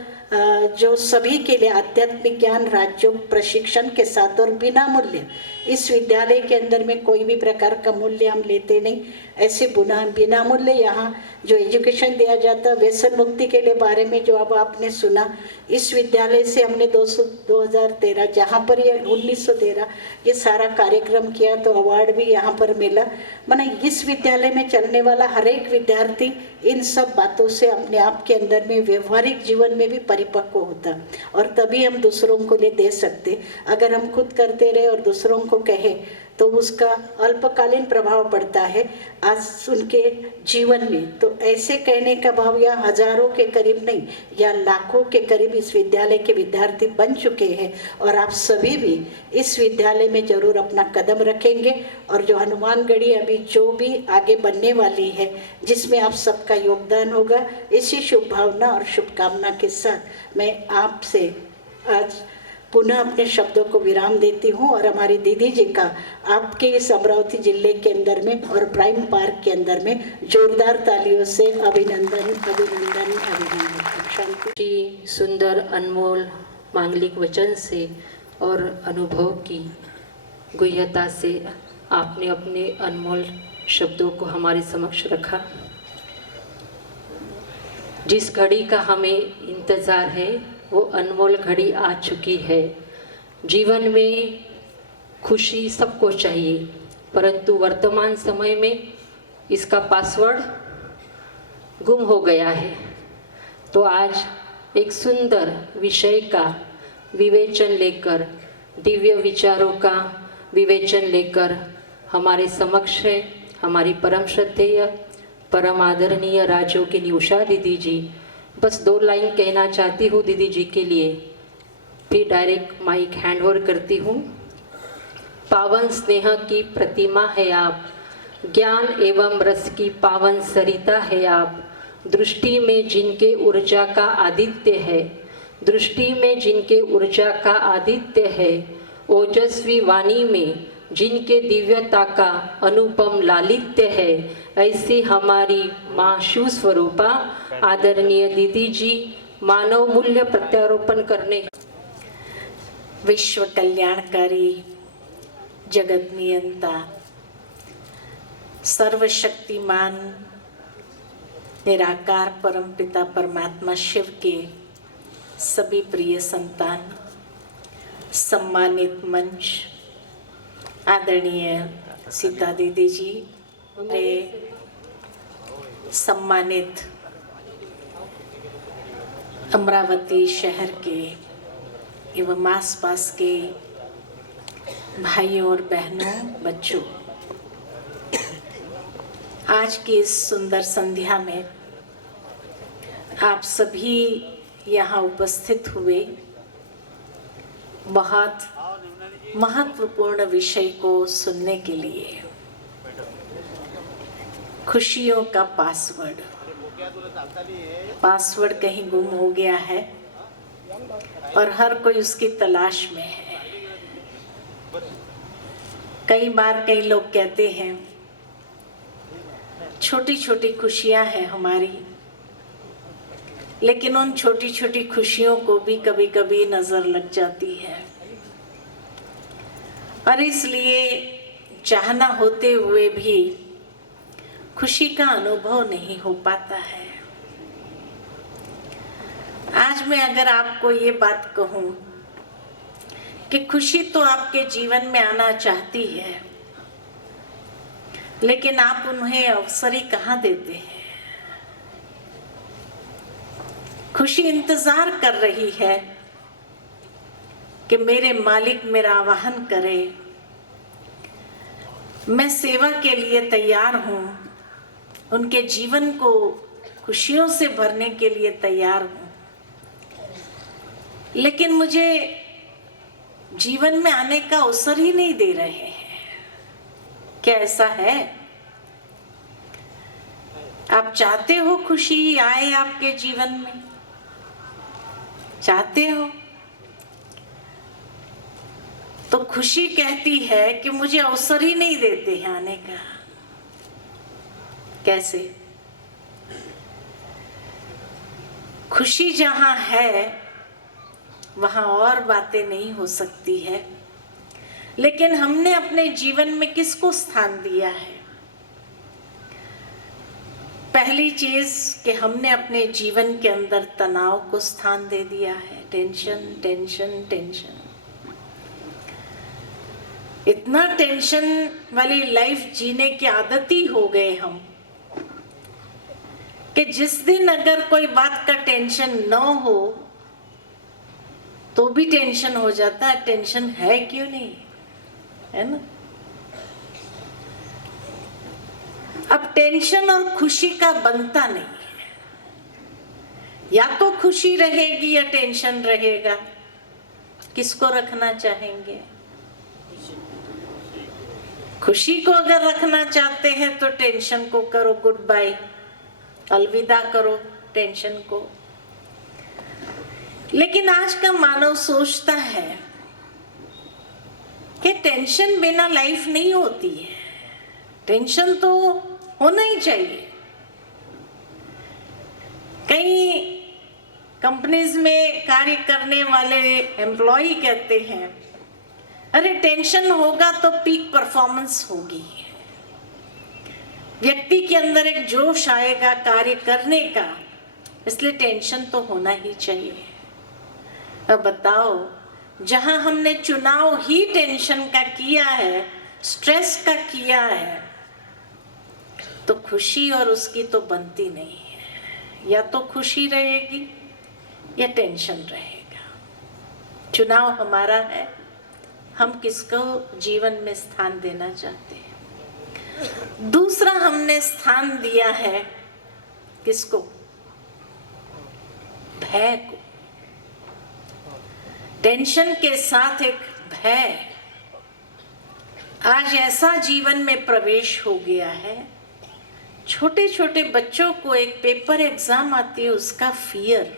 जो सभी के लिए आध्यात्मिक ज्ञान राज्यों प्रशिक्षण के साथ और बिना मूल्य, इस विद्यालय के अंदर में कोई भी प्रकार का मूल्य हम लेते नहीं, ऐसे बिना मूल्य यहाँ जो एजुकेशन दिया जाता है व्यसन मुक्ति के लिए बारे में जो अब आपने सुना, इस विद्यालय से हमने 2013 जहाँ पर ये 1913 ये सारा कार्यक्रम किया, तो अवार्ड भी यहाँ पर मिला। माना इस विद्यालय में चलने वाला हर एक विद्यार्थी इन सब बातों से अपने आप के अंदर में व्यवहारिक जीवन में भी परिपक्व होता और तभी हम दूसरों को ले दे सकते। अगर हम खुद करते रहे और दूसरों को कहे तो उसका अल्पकालीन प्रभाव पड़ता है आज उनके जीवन में। तो ऐसे कहने का भाव या हजारों के करीब नहीं या लाखों के करीब इस विद्यालय के विद्यार्थी बन चुके हैं और आप सभी भी इस विद्यालय में जरूर अपना कदम रखेंगे। और जो हनुमानगढ़ी अभी जो भी आगे बनने वाली है जिसमें आप सबका योगदान होगा, इसी शुभ भावना और शुभकामना के साथ मैं आपसे आज पुनः अपने शब्दों को विराम देती हूँ और हमारी दीदी जी का आपके इस अमरावती जिले के अंदर में और प्राइम पार्क के अंदर में जोरदार तालियों से अभिनंदन अभिनंदन अभिनंदन। शांति जी सुंदर अनमोल मांगलिक वचन से और अनुभव की गुह्यता से आपने अपने अनमोल शब्दों को हमारे समक्ष रखा। जिस घड़ी का हमें इंतज़ार है वो अनमोल घड़ी आ चुकी है। जीवन में खुशी सबको चाहिए, परंतु वर्तमान समय में इसका पासवर्ड गुम हो गया है। तो आज एक सुंदर विषय का विवेचन लेकर, दिव्य विचारों का विवेचन लेकर हमारे समक्ष है हमारी परम श्रद्धेय परम आदरणीय राजयोगिनी उषा दीदी जी। बस 2 लाइन कहना चाहती हूँ दीदी जी के लिए, फिर डायरेक्ट माइक हैंड ओवर करती हूँ। पावन स्नेह की प्रतिमा है आप, ज्ञान एवं रस की पावन सरिता है आप। दृष्टि में जिनके ऊर्जा का आदित्य है, दृष्टि में जिनके ऊर्जा का आदित्य है, ओजस्वी वाणी में जिनके दिव्यता का अनुपम लालित्य है, ऐसी हमारी माँ शिव स्वरूपा आदरणीय दीदी जी मानव मूल्य प्रत्यारोपण करने, विश्व कल्याणकारी, जगत नियंता, सर्वशक्तिमान निराकार परम पिता परमात्मा शिव के सभी प्रिय संतान, सम्मानित मंच, आदरणीय सीता दीदी जी, मेरे सम्मानित अमरावती शहर के एवं आसपास के भाइयों और बहनों, बच्चों, आज की इस सुंदर संध्या में आप सभी यहाँ उपस्थित हुए बहुत महत्वपूर्ण विषय को सुनने के लिए। खुशियों का पासवर्ड कहीं गुम हो गया है और हर कोई उसकी तलाश में है। कई बार कई लोग कहते हैं छोटी छोटी खुशियां हैं हमारी, लेकिन उन छोटी छोटी खुशियों को भी कभी कभी नजर लग जाती है और इसलिए चाहना होते हुए भी खुशी का अनुभव नहीं हो पाता है। आज मैं अगर आपको ये बात कहूं कि खुशी तो आपके जीवन में आना चाहती है, लेकिन आप उन्हें अवसर ही कहाँ देते हैं। खुशी इंतजार कर रही है कि मेरे मालिक मेरा आवाहन करे, मैं सेवा के लिए तैयार हूँ, उनके जीवन को खुशियों से भरने के लिए तैयार हूँ, लेकिन मुझे जीवन में आने का अवसर ही नहीं दे रहे हैं। क्या ऐसा है? आप चाहते हो खुशी आए आपके जीवन में? चाहते हो? तो खुशी कहती है कि मुझे अवसर ही नहीं देते हैं आने का। कैसे? खुशी जहां है वहां और बातें नहीं हो सकती है, लेकिन हमने अपने जीवन में किसको स्थान दिया है? पहली चीज कि हमने अपने जीवन के अंदर तनाव को स्थान दे दिया है। टेंशन टेंशन टेंशन, इतना टेंशन वाली लाइफ जीने की आदती हो गए हम कि जिस दिन अगर कोई बात का टेंशन न हो तो भी टेंशन हो जाता है। टेंशन है क्यों नहीं, है ना? अब टेंशन और खुशी का बनता नहीं है। या तो खुशी रहेगी या टेंशन रहेगा। किसको रखना चाहेंगे? खुशी को अगर रखना चाहते हैं तो टेंशन को करो गुड बाय, अलविदा करो टेंशन को। लेकिन आज का मानव सोचता है कि टेंशन बिना लाइफ नहीं होती है, टेंशन तो होना ही चाहिए। कई कंपनीज में कार्य करने वाले एम्प्लॉय कहते हैं, अरे टेंशन होगा तो पीक परफॉर्मेंस होगी, व्यक्ति के अंदर एक जोश आएगा कार्य करने का, इसलिए टेंशन तो होना ही चाहिए। अब बताओ, जहां हमने चुनाव ही टेंशन का किया है, स्ट्रेस का किया है, तो खुशी और उसकी तो बनती नहीं है। या तो खुशी रहेगी या टेंशन रहेगा। चुनाव हमारा है, हम किसको जीवन में स्थान देना चाहते हैं। दूसरा, हमने स्थान दिया है किसको? भय को। टेंशन के साथ एक भय आज ऐसा जीवन में प्रवेश हो गया है। छोटे छोटे बच्चों को एक पेपर एग्जाम आती है, उसका फियर।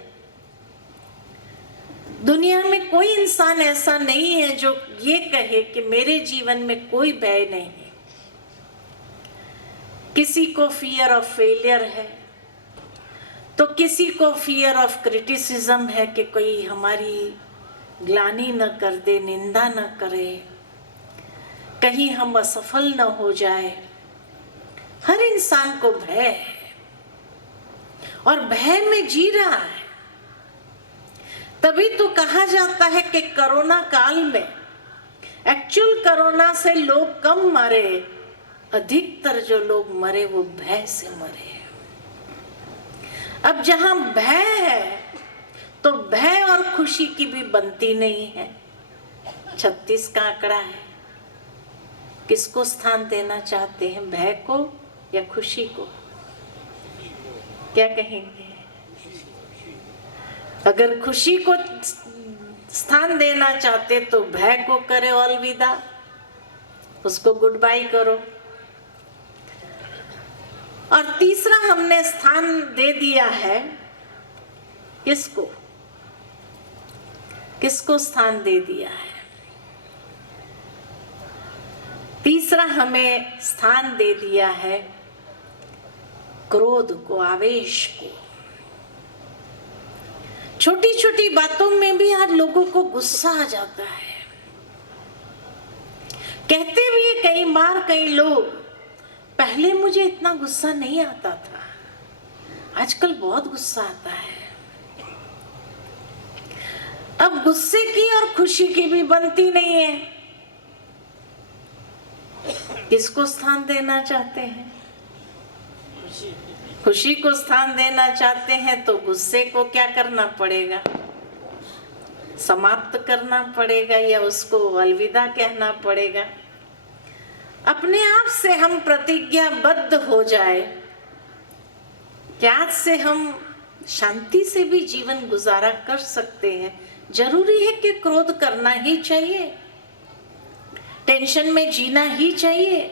दुनिया में कोई इंसान ऐसा नहीं है जो ये कहे कि मेरे जीवन में कोई भय नहीं है। किसी को फियर ऑफ फेलियर है, तो किसी को फियर ऑफ क्रिटिसिज्म है कि कोई हमारी ग्लानि न कर दे, निंदा न करे, कहीं हम असफल न हो जाए। हर इंसान को भय है और भय में जी रहा है। तभी तो कहा जाता है कि कोरोना काल में एक्चुअल कोरोना से लोग कम मरे, अधिकतर जो लोग मरे वो भय से मरे। अब जहां भय है तो भय और खुशी की भी बनती नहीं है। 36 का आंकड़ा है। किसको स्थान देना चाहते हैं, भय को या खुशी को? क्या कहेंगे? अगर खुशी को स्थान देना चाहते तो भय को करे अलविदा, उसको गुड बाय करो। और तीसरा, हमने स्थान दे दिया है किसको? किसको स्थान दे दिया है? तीसरा हमें स्थान दे दिया है क्रोध को, आवेश को। छोटी छोटी बातों में भी आज लोगों को गुस्सा आ जाता है। कहते भी है कई बार कई लोग, पहले मुझे इतना गुस्सा नहीं आता था, आजकल बहुत गुस्सा आता है। अब गुस्से की और खुशी की भी बनती नहीं है। किसको स्थान देना चाहते हैं? खुशी को स्थान देना चाहते हैं तो गुस्से को क्या करना पड़ेगा? समाप्त करना पड़ेगा या उसको अलविदा कहना पड़ेगा। अपने आप से हम प्रतिज्ञाबद्ध हो जाए कि आज से हम शांति से भी जीवन गुजारा कर सकते हैं। जरूरी है कि क्रोध करना ही चाहिए, टेंशन में जीना ही चाहिए।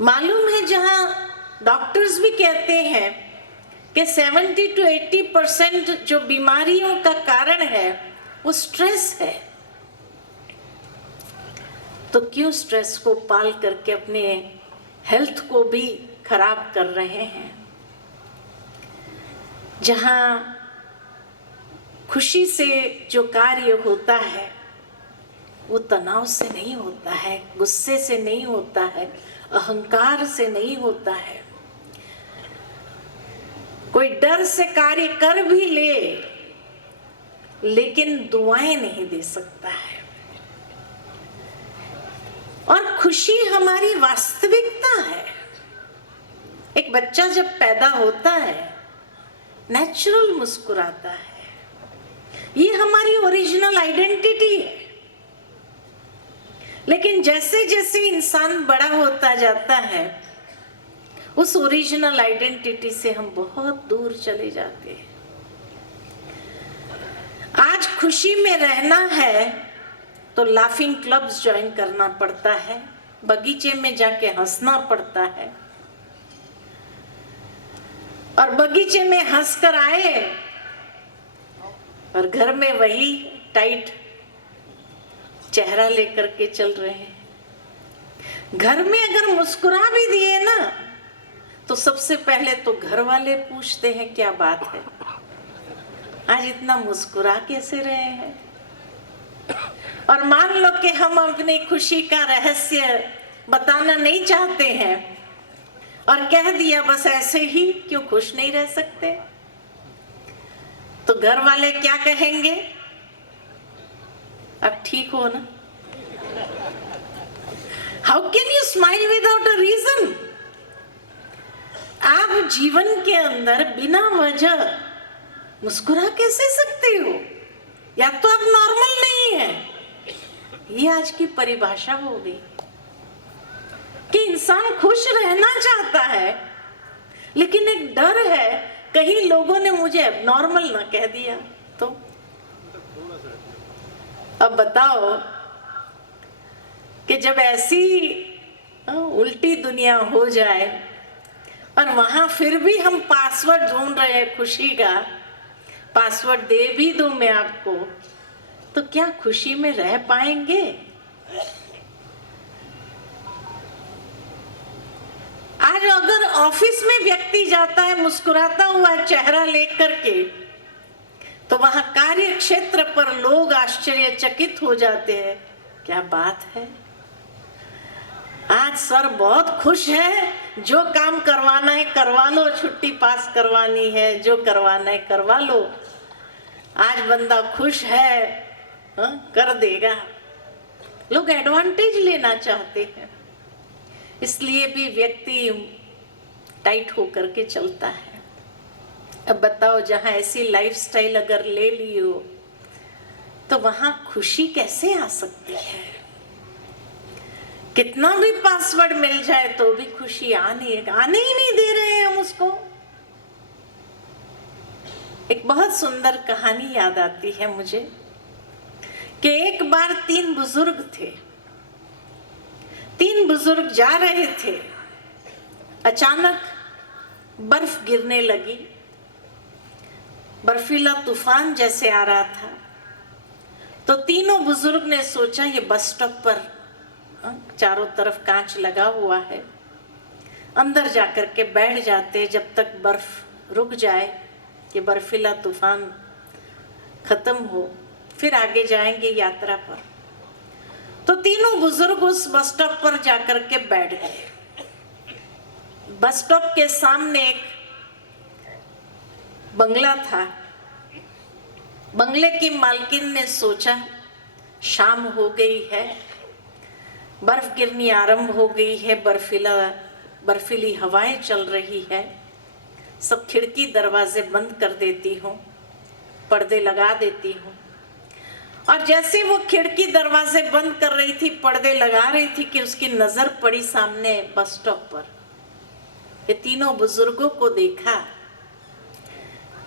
मालूम है जहां डॉक्टर्स भी कहते हैं कि 70 to 80% जो बीमारियों का कारण है वो स्ट्रेस है, तो क्यों स्ट्रेस को पाल करके अपने हेल्थ को भी खराब कर रहे हैं। जहां खुशी से जो कार्य होता है वो तनाव से नहीं होता है, गुस्से से नहीं होता है, अहंकार से नहीं होता है। कोई डर से कार्य कर भी ले लेकिन दुआएं नहीं दे सकता है। और खुशी हमारी वास्तविकता है। एक बच्चा जब पैदा होता है नेचुरल मुस्कुराता है, ये हमारी ओरिजिनल आइडेंटिटी है। लेकिन जैसे जैसे इंसान बड़ा होता जाता है उस ओरिजिनल आइडेंटिटी से हम बहुत दूर चले जाते हैं। आज खुशी में रहना है तो लाफिंग क्लब्स ज्वाइन करना पड़ता है, बगीचे में जाके हंसना पड़ता है, और बगीचे में हंसकर आए और घर में वही टाइट चेहरा लेकर के चल रहे हैं। घर में अगर मुस्कुरा भी दिए ना तो सबसे पहले तो घर वाले पूछते हैं क्या बात है, आज इतना मुस्कुरा कैसे रहे हैं। और मान लो कि हम अपनी खुशी का रहस्य बताना नहीं चाहते हैं और कह दिया बस ऐसे ही, क्यों खुश नहीं रह सकते, तो घर वाले क्या कहेंगे? अब ठीक हो ना। How can you smile without a reason? आप जीवन के अंदर बिना वजह मुस्कुरा कैसे सकते हो? या तो आप नॉर्मल नहीं है। ये आज की परिभाषा हो गई कि इंसान खुश रहना चाहता है, लेकिन एक डर है कहीं लोगों ने मुझे एबनॉर्मल ना कह दिया तो। अब बताओ कि जब ऐसी उल्टी दुनिया हो जाए और वहां फिर भी हम पासवर्ड ढूंढ रहे हैं खुशी का, पासवर्ड दे भी दूं मैं आपको, तो क्या खुशी में रह पाएंगे? आज अगर ऑफिस में व्यक्ति जाता है मुस्कुराता हुआ चेहरा लेकर के, तो वहां कार्य क्षेत्र पर लोग आश्चर्यचकित हो जाते हैं, क्या बात है, आज सर बहुत खुश है, जो काम करवाना है करवा लो, छुट्टी पास करवानी है, जो करवाना है करवा लो, आज बंदा खुश है, कर देगा। लोग एडवांटेज लेना चाहते हैं, इसलिए भी व्यक्ति टाइट होकर के चलता है। अब बताओ, जहां ऐसी लाइफस्टाइल अगर ले ली हो तो वहां खुशी कैसे आ सकती है? कितना भी पासवर्ड मिल जाए तो भी खुशी आने ही नहीं दे रहे हैं हम उसको। एक बहुत सुंदर कहानी याद आती है मुझे कि एक बार 3 बुजुर्ग थे। 3 बुजुर्ग जा रहे थे, अचानक बर्फ गिरने लगी, बर्फीला तूफान जैसे आ रहा था। तो तीनों बुजुर्ग ने सोचा ये बस स्टॉप पर चारों तरफ कांच लगा हुआ है, अंदर जाकर के बैठ जाते जब तक बर्फ रुक जाए, कि बर्फीला तूफान खत्म हो, फिर आगे जाएंगे यात्रा पर। तो तीनों बुजुर्ग उस बस स्टॉप पर जाकर के बैठ गए। बस स्टॉप के सामने एक बंगला था। बंगले की मालकिन ने सोचा शाम हो गई है, बर्फ गिरनी आरंभ हो गई है, बर्फीली हवाएं चल रही है, सब खिड़की दरवाजे बंद कर देती हूँ, पर्दे लगा देती हूँ। और जैसे वो खिड़की दरवाजे बंद कर रही थी, पर्दे लगा रही थी, कि उसकी नजर पड़ी सामने बस स्टॉप पर। ये तीनों बुजुर्गों को देखा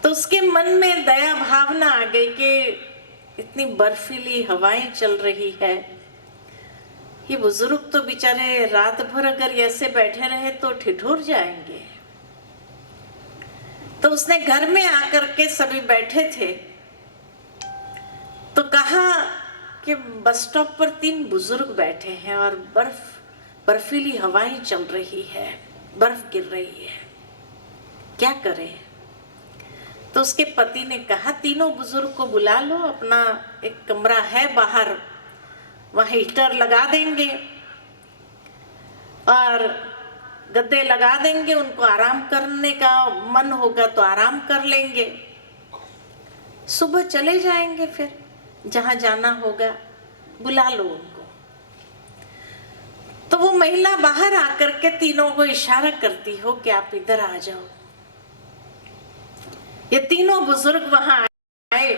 तो उसके मन में दया भावना आ गई कि इतनी बर्फीली हवाएं चल रही है, ये बुजुर्ग तो बेचारे रात भर अगर ऐसे बैठे रहे तो ठिठुर जाएंगे। तो उसने घर में आकर के, सभी बैठे थे, तो कहा कि बस स्टॉप पर 3 बुजुर्ग बैठे हैं और बर्फीली हवाएं चल रही है, बर्फ गिर रही है, क्या करें? तो उसके पति ने कहा तीनों बुजुर्ग को बुला लो, अपना एक कमरा है बाहर, वहां हीटर लगा देंगे और गद्दे लगा देंगे, उनको आराम करने का मन होगा तो आराम कर लेंगे, सुबह चले जाएंगे, फिर जहां जाना होगा बुला लो उनको। तो वो महिला बाहर आकर के तीनों को इशारा करती हो कि आप इधर आ जाओ। ये तीनों बुजुर्ग वहां आए,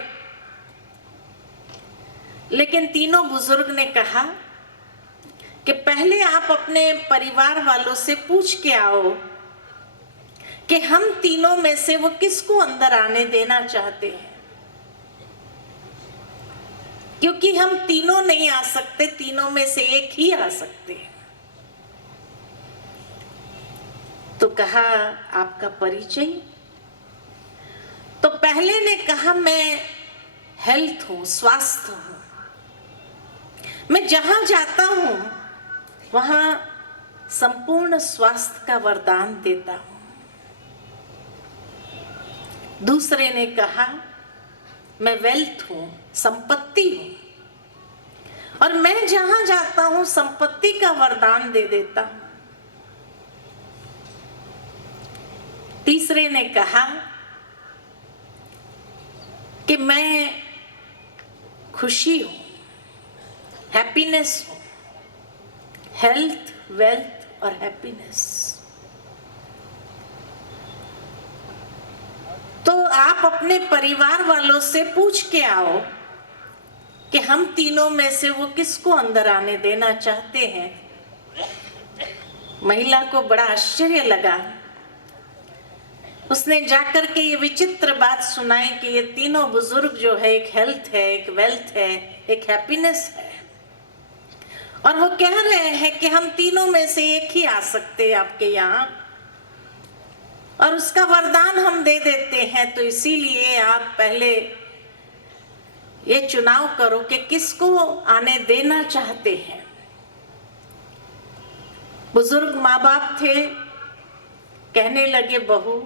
लेकिन तीनों बुजुर्ग ने कहा कि पहले आप अपने परिवार वालों से पूछ के आओ कि हम तीनों में से वो किसको अंदर आने देना चाहते हैं, क्योंकि हम तीनों नहीं आ सकते, तीनों में से एक ही आ सकते हैं। तो कहा आपका परिचय? तो पहले ने कहा मैं हेल्थ हूं, स्वास्थ्य हूं, मैं जहां जाता हूं वहां संपूर्ण स्वास्थ्य का वरदान देता हूं। दूसरे ने कहा मैं वेल्थ हूं, संपत्ति हूं, और मैं जहां जाता हूं संपत्ति का वरदान दे देता हूं। तीसरे ने कहा कि मैं खुशी हूं, हैप्पीनेस हूं, हेल्थ, वेल्थ और हैप्पीनेस। तो आप अपने परिवार वालों से पूछ के आओ कि हम तीनों में से वो किसको अंदर आने देना चाहते हैं। महिला को बड़ा आश्चर्य लगा। उसने जाकर के ये विचित्र बात सुनाई कि ये तीनों बुजुर्ग जो है, एक हेल्थ है, एक वेल्थ है, एक हैप्पीनेस है, और वो कह रहे हैं कि हम तीनों में से एक ही आ सकते हैं आपके यहाँ, और उसका वरदान हम दे देते हैं। तो इसीलिए आप पहले ये चुनाव करो कि किसको आने देना चाहते हैं। बुजुर्ग माँ बाप थे, कहने लगे बहू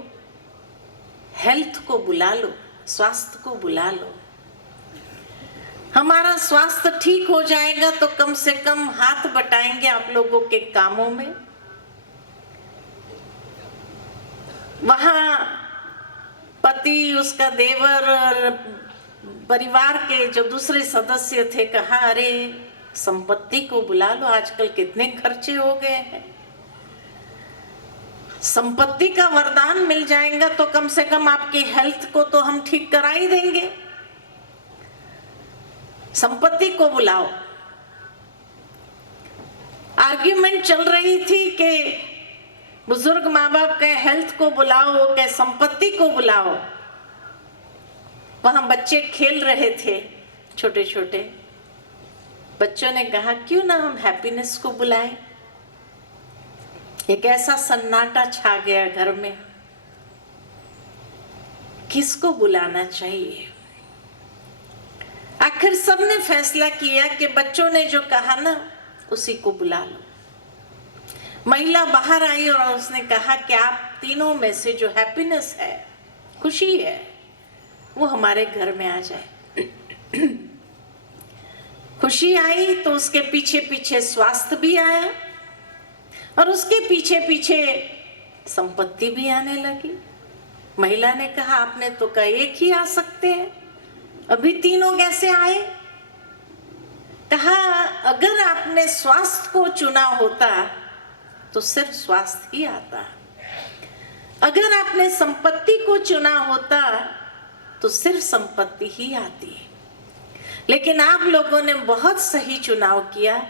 हेल्थ को बुला लो, स्वास्थ्य को बुला लो, हमारा स्वास्थ्य ठीक हो जाएगा तो कम से कम हाथ बटाएंगे आप लोगों के कामों में। वहां पति, उसका देवर और परिवार के जो दूसरे सदस्य थे कहा, अरे संपत्ति को बुला लो, आजकल कितने खर्चे हो गए हैं, संपत्ति का वरदान मिल जाएगा तो कम से कम आपकी हेल्थ को तो हम ठीक करा ही देंगे, संपत्ति को बुलाओ। आर्ग्यूमेंट चल रही थी कि बुजुर्ग माँ बाप कहे हेल्थ को बुलाओ, कहे संपत्ति को बुलाओ। वहां बच्चे खेल रहे थे, छोटे छोटे बच्चों ने कहा क्यों ना हम हैप्पीनेस को बुलाएं। एक ऐसा सन्नाटा छा गया घर में, किसको बुलाना चाहिए। आखिर सबने फैसला किया कि बच्चों ने जो कहा ना उसी को बुला लो। महिला बाहर आई और उसने कहा कि आप तीनों में से जो हैप्पीनेस है, खुशी है, वो हमारे घर में आ जाए। खुशी आई तो उसके पीछे पीछे स्वास्थ्य भी आया और उसके पीछे पीछे संपत्ति भी आने लगी। महिला ने कहा आपने तो कहा एक ही आ सकते हैं, अभी तीनों कैसे आए। कहा अगर आपने स्वास्थ्य को चुना होता तो सिर्फ स्वास्थ्य ही आता, अगर आपने संपत्ति को चुना होता तो सिर्फ संपत्ति ही आती। लेकिन आप लोगों ने बहुत सही चुनाव किया,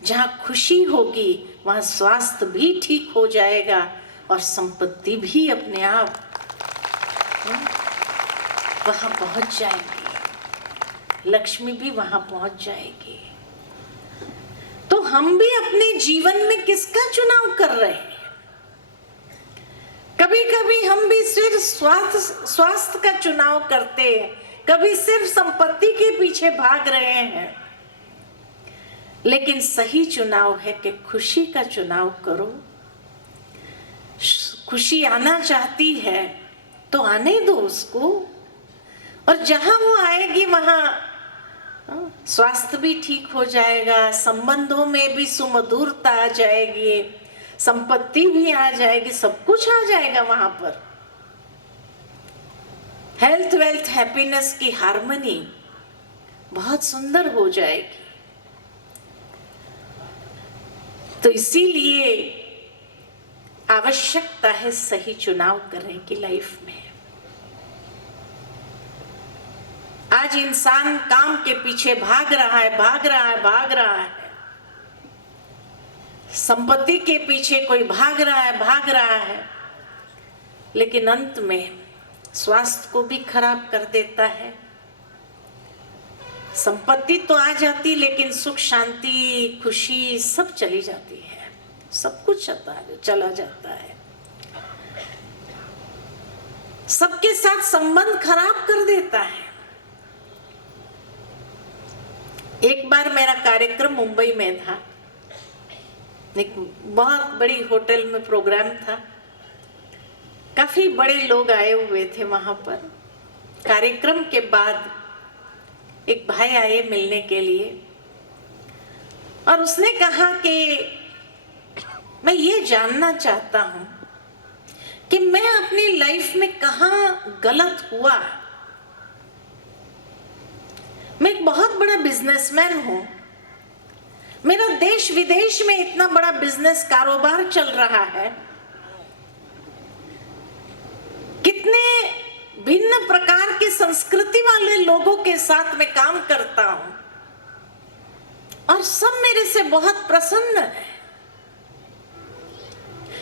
जहां खुशी होगी वहां स्वास्थ्य भी ठीक हो जाएगा और संपत्ति भी अपने आप वहां पहुंच जाएगी, लक्ष्मी भी वहां पहुंच जाएगी। तो हम भी अपने जीवन में किसका चुनाव कर रहे हैं। कभी कभी हम भी सिर्फ स्वास्थ्य का चुनाव करते हैं, कभी सिर्फ संपत्ति के पीछे भाग रहे हैं। लेकिन सही चुनाव है कि खुशी का चुनाव करो। खुशी आना चाहती है तो आने दो उसको, और जहां वो आएगी वहां स्वास्थ्य भी ठीक हो जाएगा, संबंधों में भी सुमधुरता आ जाएगी, संपत्ति भी आ जाएगी, सब कुछ आ जाएगा वहां पर। हेल्थ वेल्थ हैप्पीनेस की हार्मनी बहुत सुंदर हो जाएगी। तो इसीलिए आवश्यकता है सही चुनाव करने की लाइफ में। आज इंसान काम के पीछे भाग रहा है, भाग रहा है, भाग रहा है, संपत्ति के पीछे कोई भाग रहा है, भाग रहा है, लेकिन अंत में स्वास्थ्य को भी खराब कर देता है। संपत्ति तो आ जाती लेकिन सुख शांति खुशी सब चली जाती है, सब कुछ चला जाता है, सबके साथ संबंध खराब कर देता है। एक बार मेरा कार्यक्रम मुंबई में था, एक बहुत बड़ी होटल में प्रोग्राम था, काफी बड़े लोग आए हुए थे वहां पर। कार्यक्रम के बाद एक भाई आए मिलने के लिए और उसने कहा कि मैं ये जानना चाहता हूं कि मैं अपनी लाइफ में कहां गलत हुआ। मैं एक बहुत बड़ा बिजनेसमैन हूं, मेरा देश विदेश में इतना बड़ा बिजनेस कारोबार चल रहा है, कितने भिन्न प्रकार की संस्कृति वाले लोगों के साथ में काम करता हूं और सब मेरे से बहुत प्रसन्न है,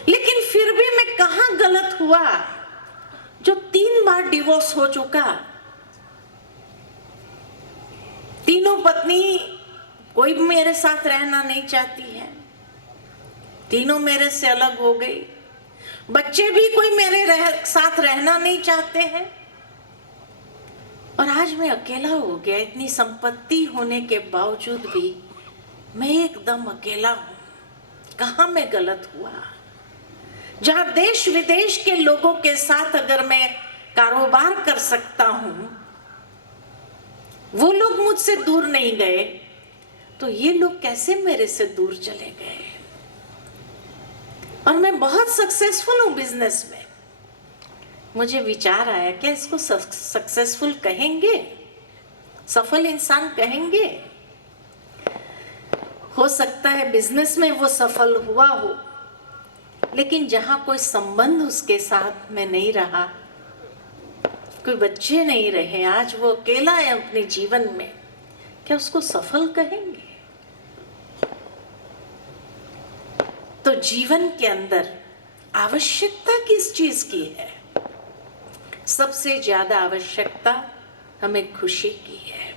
लेकिन फिर भी मैं कहां गलत हुआ जो 3 बार डिवोर्स हो चुका। तीनों पत्नी कोई भी मेरे साथ रहना नहीं चाहती है, तीनों मेरे से अलग हो गई, बच्चे भी कोई मेरे साथ रहना नहीं चाहते हैं और आज मैं अकेला हो गया। इतनी संपत्ति होने के बावजूद भी मैं एकदम अकेला हूं। कहां मैं गलत हुआ? जहां देश विदेश के लोगों के साथ अगर मैं कारोबार कर सकता हूं, वो लोग मुझसे दूर नहीं गए, तो ये लोग कैसे मेरे से दूर चले गए? और मैं बहुत सक्सेसफुल हूं बिजनेस में। मुझे विचार आया, क्या इसको सक्सेसफुल कहेंगे? सफल इंसान कहेंगे? हो सकता है बिजनेस में वो सफल हुआ हो, लेकिन जहां कोई संबंध उसके साथ में नहीं रहा, कोई बच्चे नहीं रहे, आज वो अकेला है अपने जीवन में, क्या उसको सफल कहेंगे? तो जीवन के अंदर आवश्यकता किस चीज की है? सबसे ज्यादा आवश्यकता हमें खुशी की है।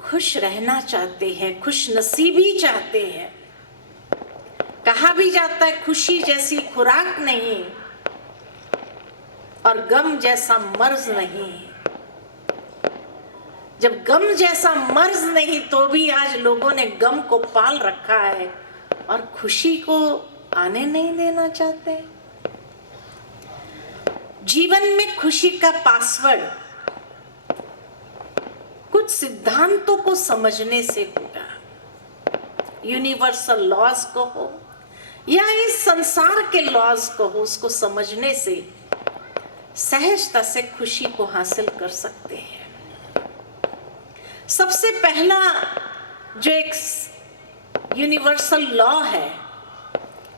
खुश रहना चाहते हैं, खुश नसीबी चाहते हैं। कहा भी जाता है खुशी जैसी खुराक नहीं और गम जैसा मर्ज नहीं। जब गम जैसा मर्ज नहीं तो भी आज लोगों ने गम को पाल रखा है और खुशी को आने नहीं देना चाहते। जीवन में खुशी का पासवर्ड कुछ सिद्धांतों को समझने से होगा। यूनिवर्सल लॉज को हो या इस संसार के लॉज को हो, उसको समझने से सहजता से खुशी को हासिल कर सकते हैं। सबसे पहला जो एक यूनिवर्सल लॉ है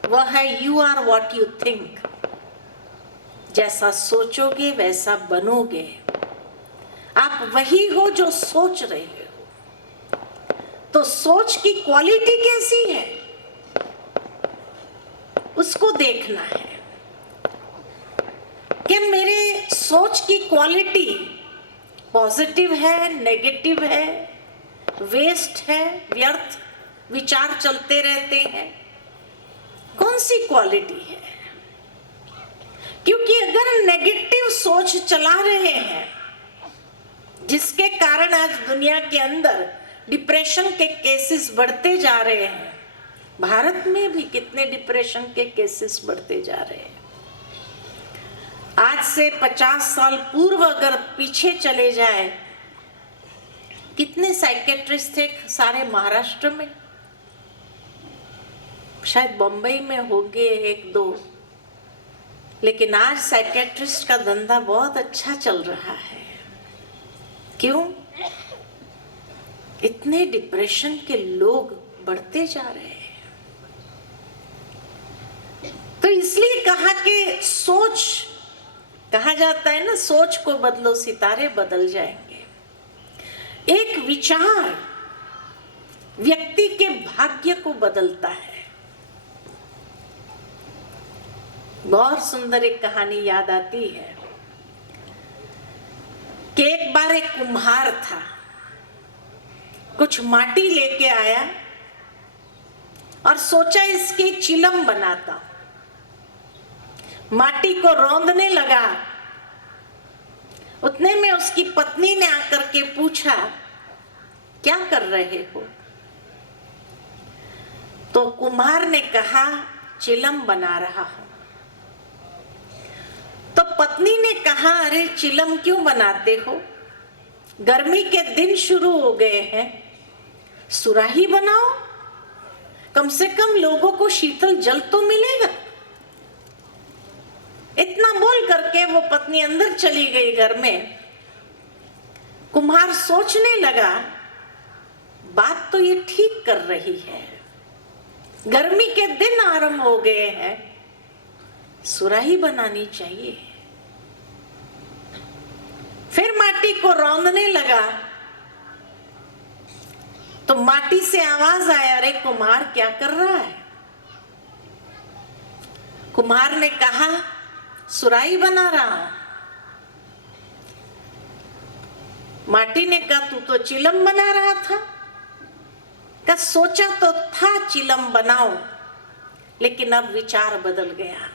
वह है you are what you think. जैसा सोचोगे वैसा बनोगे। आप वही हो जो सोच रहे हो। तो सोच की क्वालिटी कैसी है उसको देखना है कि मेरे सोच की क्वालिटी पॉजिटिव है, नेगेटिव है, वेस्ट है, व्यर्थ विचार चलते रहते हैं, कौन सी क्वालिटी है? क्योंकि अगर नेगेटिव सोच चला रहे हैं जिसके कारण आज दुनिया के अंदर डिप्रेशन के केसेस बढ़ते जा रहे हैं, भारत में भी कितने डिप्रेशन के केसेस बढ़ते जा रहे हैं। आज से 50 साल पूर्व अगर पीछे चले जाए, कितने साइकेट्रिस्ट थे सारे महाराष्ट्र में, शायद बंबई में होंगे 1-2, लेकिन आज साइकेट्रिस्ट का धंधा बहुत अच्छा चल रहा है। क्यों? इतने डिप्रेशन के लोग बढ़ते जा रहे हैं। तो इसलिए कहा कि सोच, कहा जाता है ना, सोच को बदलो सितारे बदल जाएंगे। एक विचार व्यक्ति के भाग्य को बदलता है। बहुत सुंदर एक कहानी याद आती है कि एक बार एक कुम्हार था, कुछ माटी लेके आया और सोचा इसकी चिलम बनाता। माटी को रौंदने लगा। उतने में उसकी पत्नी ने आकर के पूछा, क्या कर रहे हो? तो कुम्हार ने कहा, चिलम बना रहा हूं। तो पत्नी ने कहा, अरे चिलम क्यों बनाते हो? गर्मी के दिन शुरू हो गए हैं, सुराही बनाओ, कम से कम लोगों को शीतल जल तो मिलेगा। इतना बोल करके वो पत्नी अंदर चली गई घर में। कुम्हार सोचने लगा, बात तो ये ठीक कर रही है, गर्मी के दिन आरंभ हो गए हैं, सुराही बनानी चाहिए। फिर माटी को रौंदने लगा तो माटी से आवाज आया, अरे कुम्हार क्या कर रहा है? कुम्हार ने कहा, सुराही बना रहा हूं। माटी ने कहा, तू तो चिलम बना रहा था। का सोचा तो था चिलम बनाओ, लेकिन अब विचार बदल गया।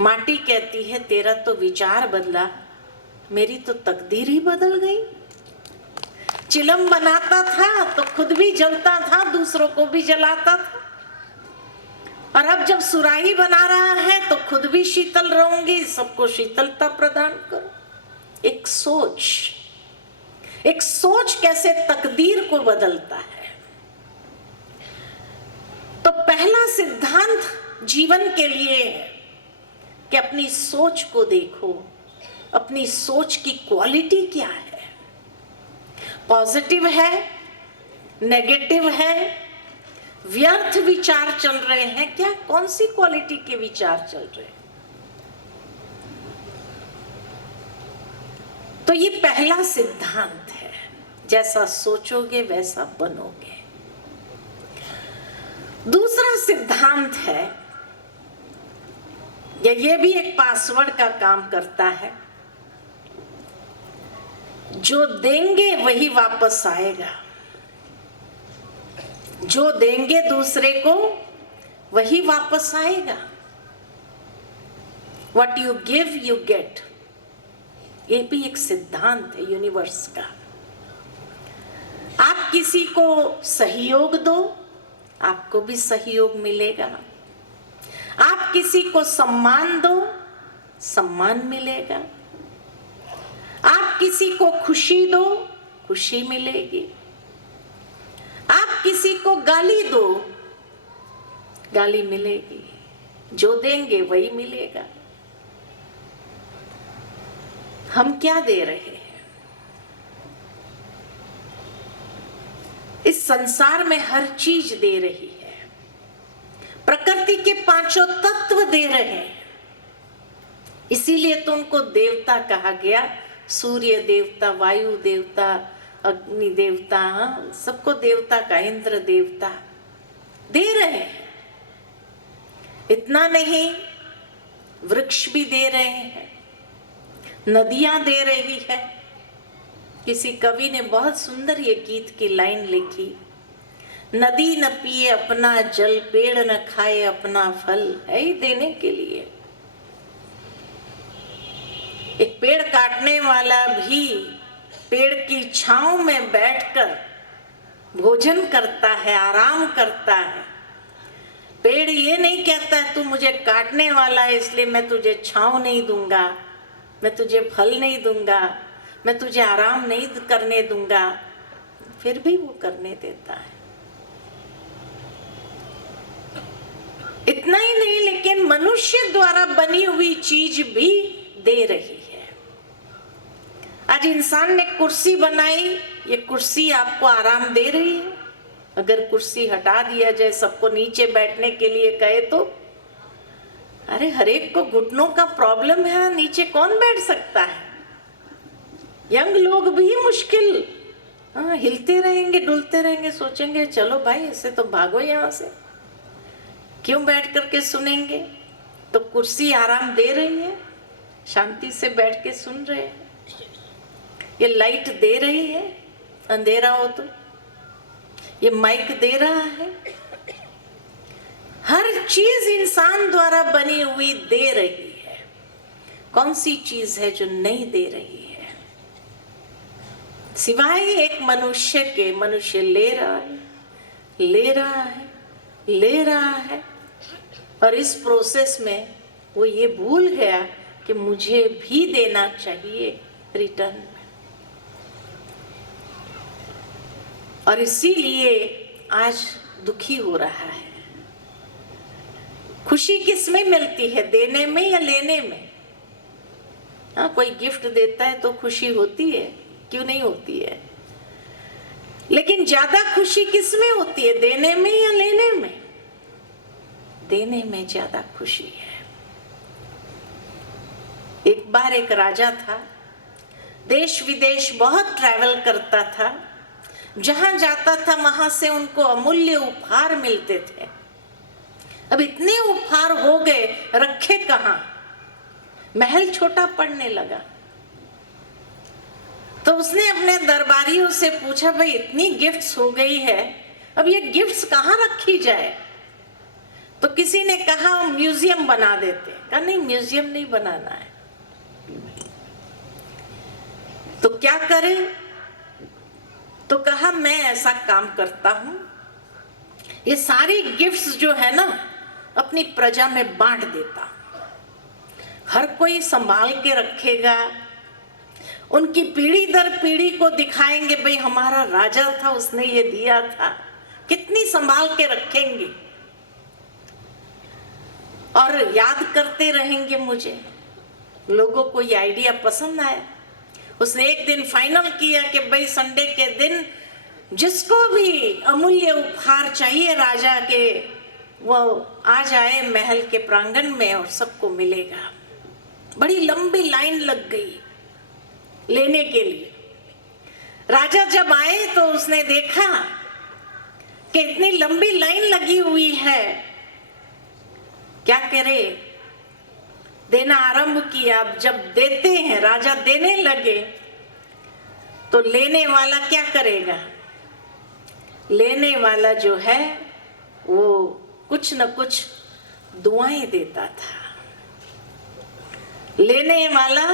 माटी कहती है, तेरा तो विचार बदला, मेरी तो तकदीर ही बदल गई। चिलम बनाता था तो खुद भी जलता था, दूसरों को भी जलाता था, और अब जब सुराही बना रहा है तो खुद भी शीतल रहूंगी, सबको शीतलता प्रदान करो। एक सोच कैसे तकदीर को बदलता है। तो पहला सिद्धांत जीवन के लिए है कि अपनी सोच को देखो, अपनी सोच की क्वालिटी क्या है, पॉजिटिव है, नेगेटिव है, व्यर्थ विचार चल रहे हैं क्या, कौन सी क्वालिटी के विचार चल रहे हैं। तो ये पहला सिद्धांत है, जैसा सोचोगे वैसा बनोगे। दूसरा सिद्धांत है, या ये भी एक पासवर्ड का काम करता है, जो देंगे वही वापस आएगा। जो देंगे दूसरे को वही वापस आएगा। What you give you get, ये भी एक सिद्धांत है यूनिवर्स का। आप किसी को सहयोग दो, आपको भी सहयोग मिलेगा। आप किसी को सम्मान दो, सम्मान मिलेगा। आप किसी को खुशी दो, खुशी मिलेगी। आप किसी को गाली दो, गाली मिलेगी। जो देंगे वही मिलेगा। हम क्या दे रहे हैं? इस संसार में हर चीज दे रही है। प्रकृति के पांचों तत्व दे रहे हैं, इसीलिए तो उनको देवता कहा गया। सूर्य देवता, वायु देवता, अग्नि देवता, सबको देवता का, इंद्र देवता दे रहे हैं। इतना नहीं, वृक्ष भी दे रहे हैं, नदियां दे रही है। किसी कवि ने बहुत सुंदर ये गीत की लाइन लिखी, नदी न पिए अपना जल, पेड़ न खाए अपना फल, है ही देने के लिए। एक पेड़ काटने वाला भी पेड़ की छांव में बैठकर भोजन करता है, आराम करता है। पेड़ ये नहीं कहता है तू मुझे काटने वाला है इसलिए मैं तुझे छांव नहीं दूंगा, मैं तुझे फल नहीं दूंगा, मैं तुझे आराम नहीं करने दूंगा, फिर भी वो करने देता है। इतना ही नहीं, लेकिन मनुष्य द्वारा बनी हुई चीज भी दे रही है। आज इंसान ने कुर्सी बनाई, ये कुर्सी आपको आराम दे रही है। अगर कुर्सी हटा दिया जाए, सबको नीचे बैठने के लिए कहे तो, अरे हर एक को घुटनों का प्रॉब्लम है, नीचे कौन बैठ सकता है? यंग लोग भी मुश्किल, हिलते रहेंगे, डुलते रहेंगे, सोचेंगे चलो भाई ऐसे तो भागो यहाँ से, क्यों बैठ करके सुनेंगे। तो कुर्सी आराम दे रही है, शांति से बैठ के सुन रहे हैं। ये लाइट दे रही है, अंधेरा हो तो ये माइक दे रहा है। हर चीज इंसान द्वारा बनी हुई दे रही है। कौन सी चीज है जो नहीं दे रही है? सिवाय एक मनुष्य के। मनुष्य ले रहा है, ले रहा है, ले रहा है, और इस प्रोसेस में वो ये भूल गया कि मुझे भी देना चाहिए रिटर्न। और इसीलिए आज दुखी हो रहा है। खुशी किस में मिलती है, देने में या लेने में? हाँ, कोई गिफ्ट देता है तो खुशी होती है, क्यों नहीं होती है? लेकिन ज्यादा खुशी किस में होती है, देने में या लेने में? देने में ज्यादा खुशी है। एक बार एक राजा था, देश विदेश बहुत ट्रैवल करता था। जहां जाता था वहां से उनको अमूल्य उपहार मिलते थे। अब इतने उपहार हो गए, रखे कहां? महल छोटा पड़ने लगा। तो उसने अपने दरबारियों से पूछा, भाई इतनी गिफ्ट्स हो गई है, अब ये गिफ्ट्स कहाँ रखी जाए? तो किसी ने कहा म्यूजियम बना देते। कहा नहीं, म्यूजियम नहीं बनाना है। तो क्या करें? तो कहा मैं ऐसा काम करता हूं, ये सारी गिफ्ट्स जो है ना अपनी प्रजा में बांट देता। हर कोई संभाल के रखेगा, उनकी पीढ़ी दर पीढ़ी को दिखाएंगे, भाई हमारा राजा था, उसने ये दिया था। कितनी संभाल के रखेंगे और याद करते रहेंगे मुझे। लोगों को ये आइडिया पसंद आया। उसने एक दिन फाइनल किया कि भाई संडे के दिन जिसको भी अमूल्य उपहार चाहिए राजा के, वो आ जाए महल के प्रांगण में और सबको मिलेगा। बड़ी लंबी लाइन लग गई लेने के लिए। राजा जब आए तो उसने देखा कि इतनी लंबी लाइन लगी हुई है, क्या करे? देना आरंभ किया। अब जब देते हैं, राजा देने लगे, तो लेने वाला क्या करेगा? लेने वाला जो है वो कुछ न कुछ दुआएं देता था। लेने वाला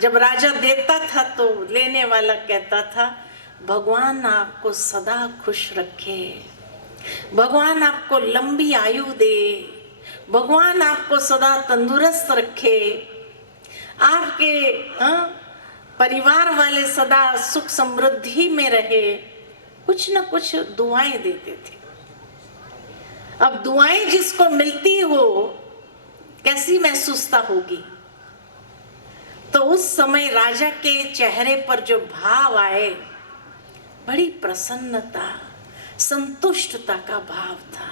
जब राजा देता था तो लेने वाला कहता था, भगवान आपको सदा खुश रखे, भगवान आपको लंबी आयु दे, भगवान आपको सदा तंदुरुस्त रखे, आपके परिवार वाले सदा सुख समृद्धि में रहे। कुछ न कुछ दुआएं देते थे। अब दुआएं जिसको मिलती हो कैसी महसूसता होगी? तो उस समय राजा के चेहरे पर जो भाव आए, बड़ी प्रसन्नता, संतुष्टता का भाव था।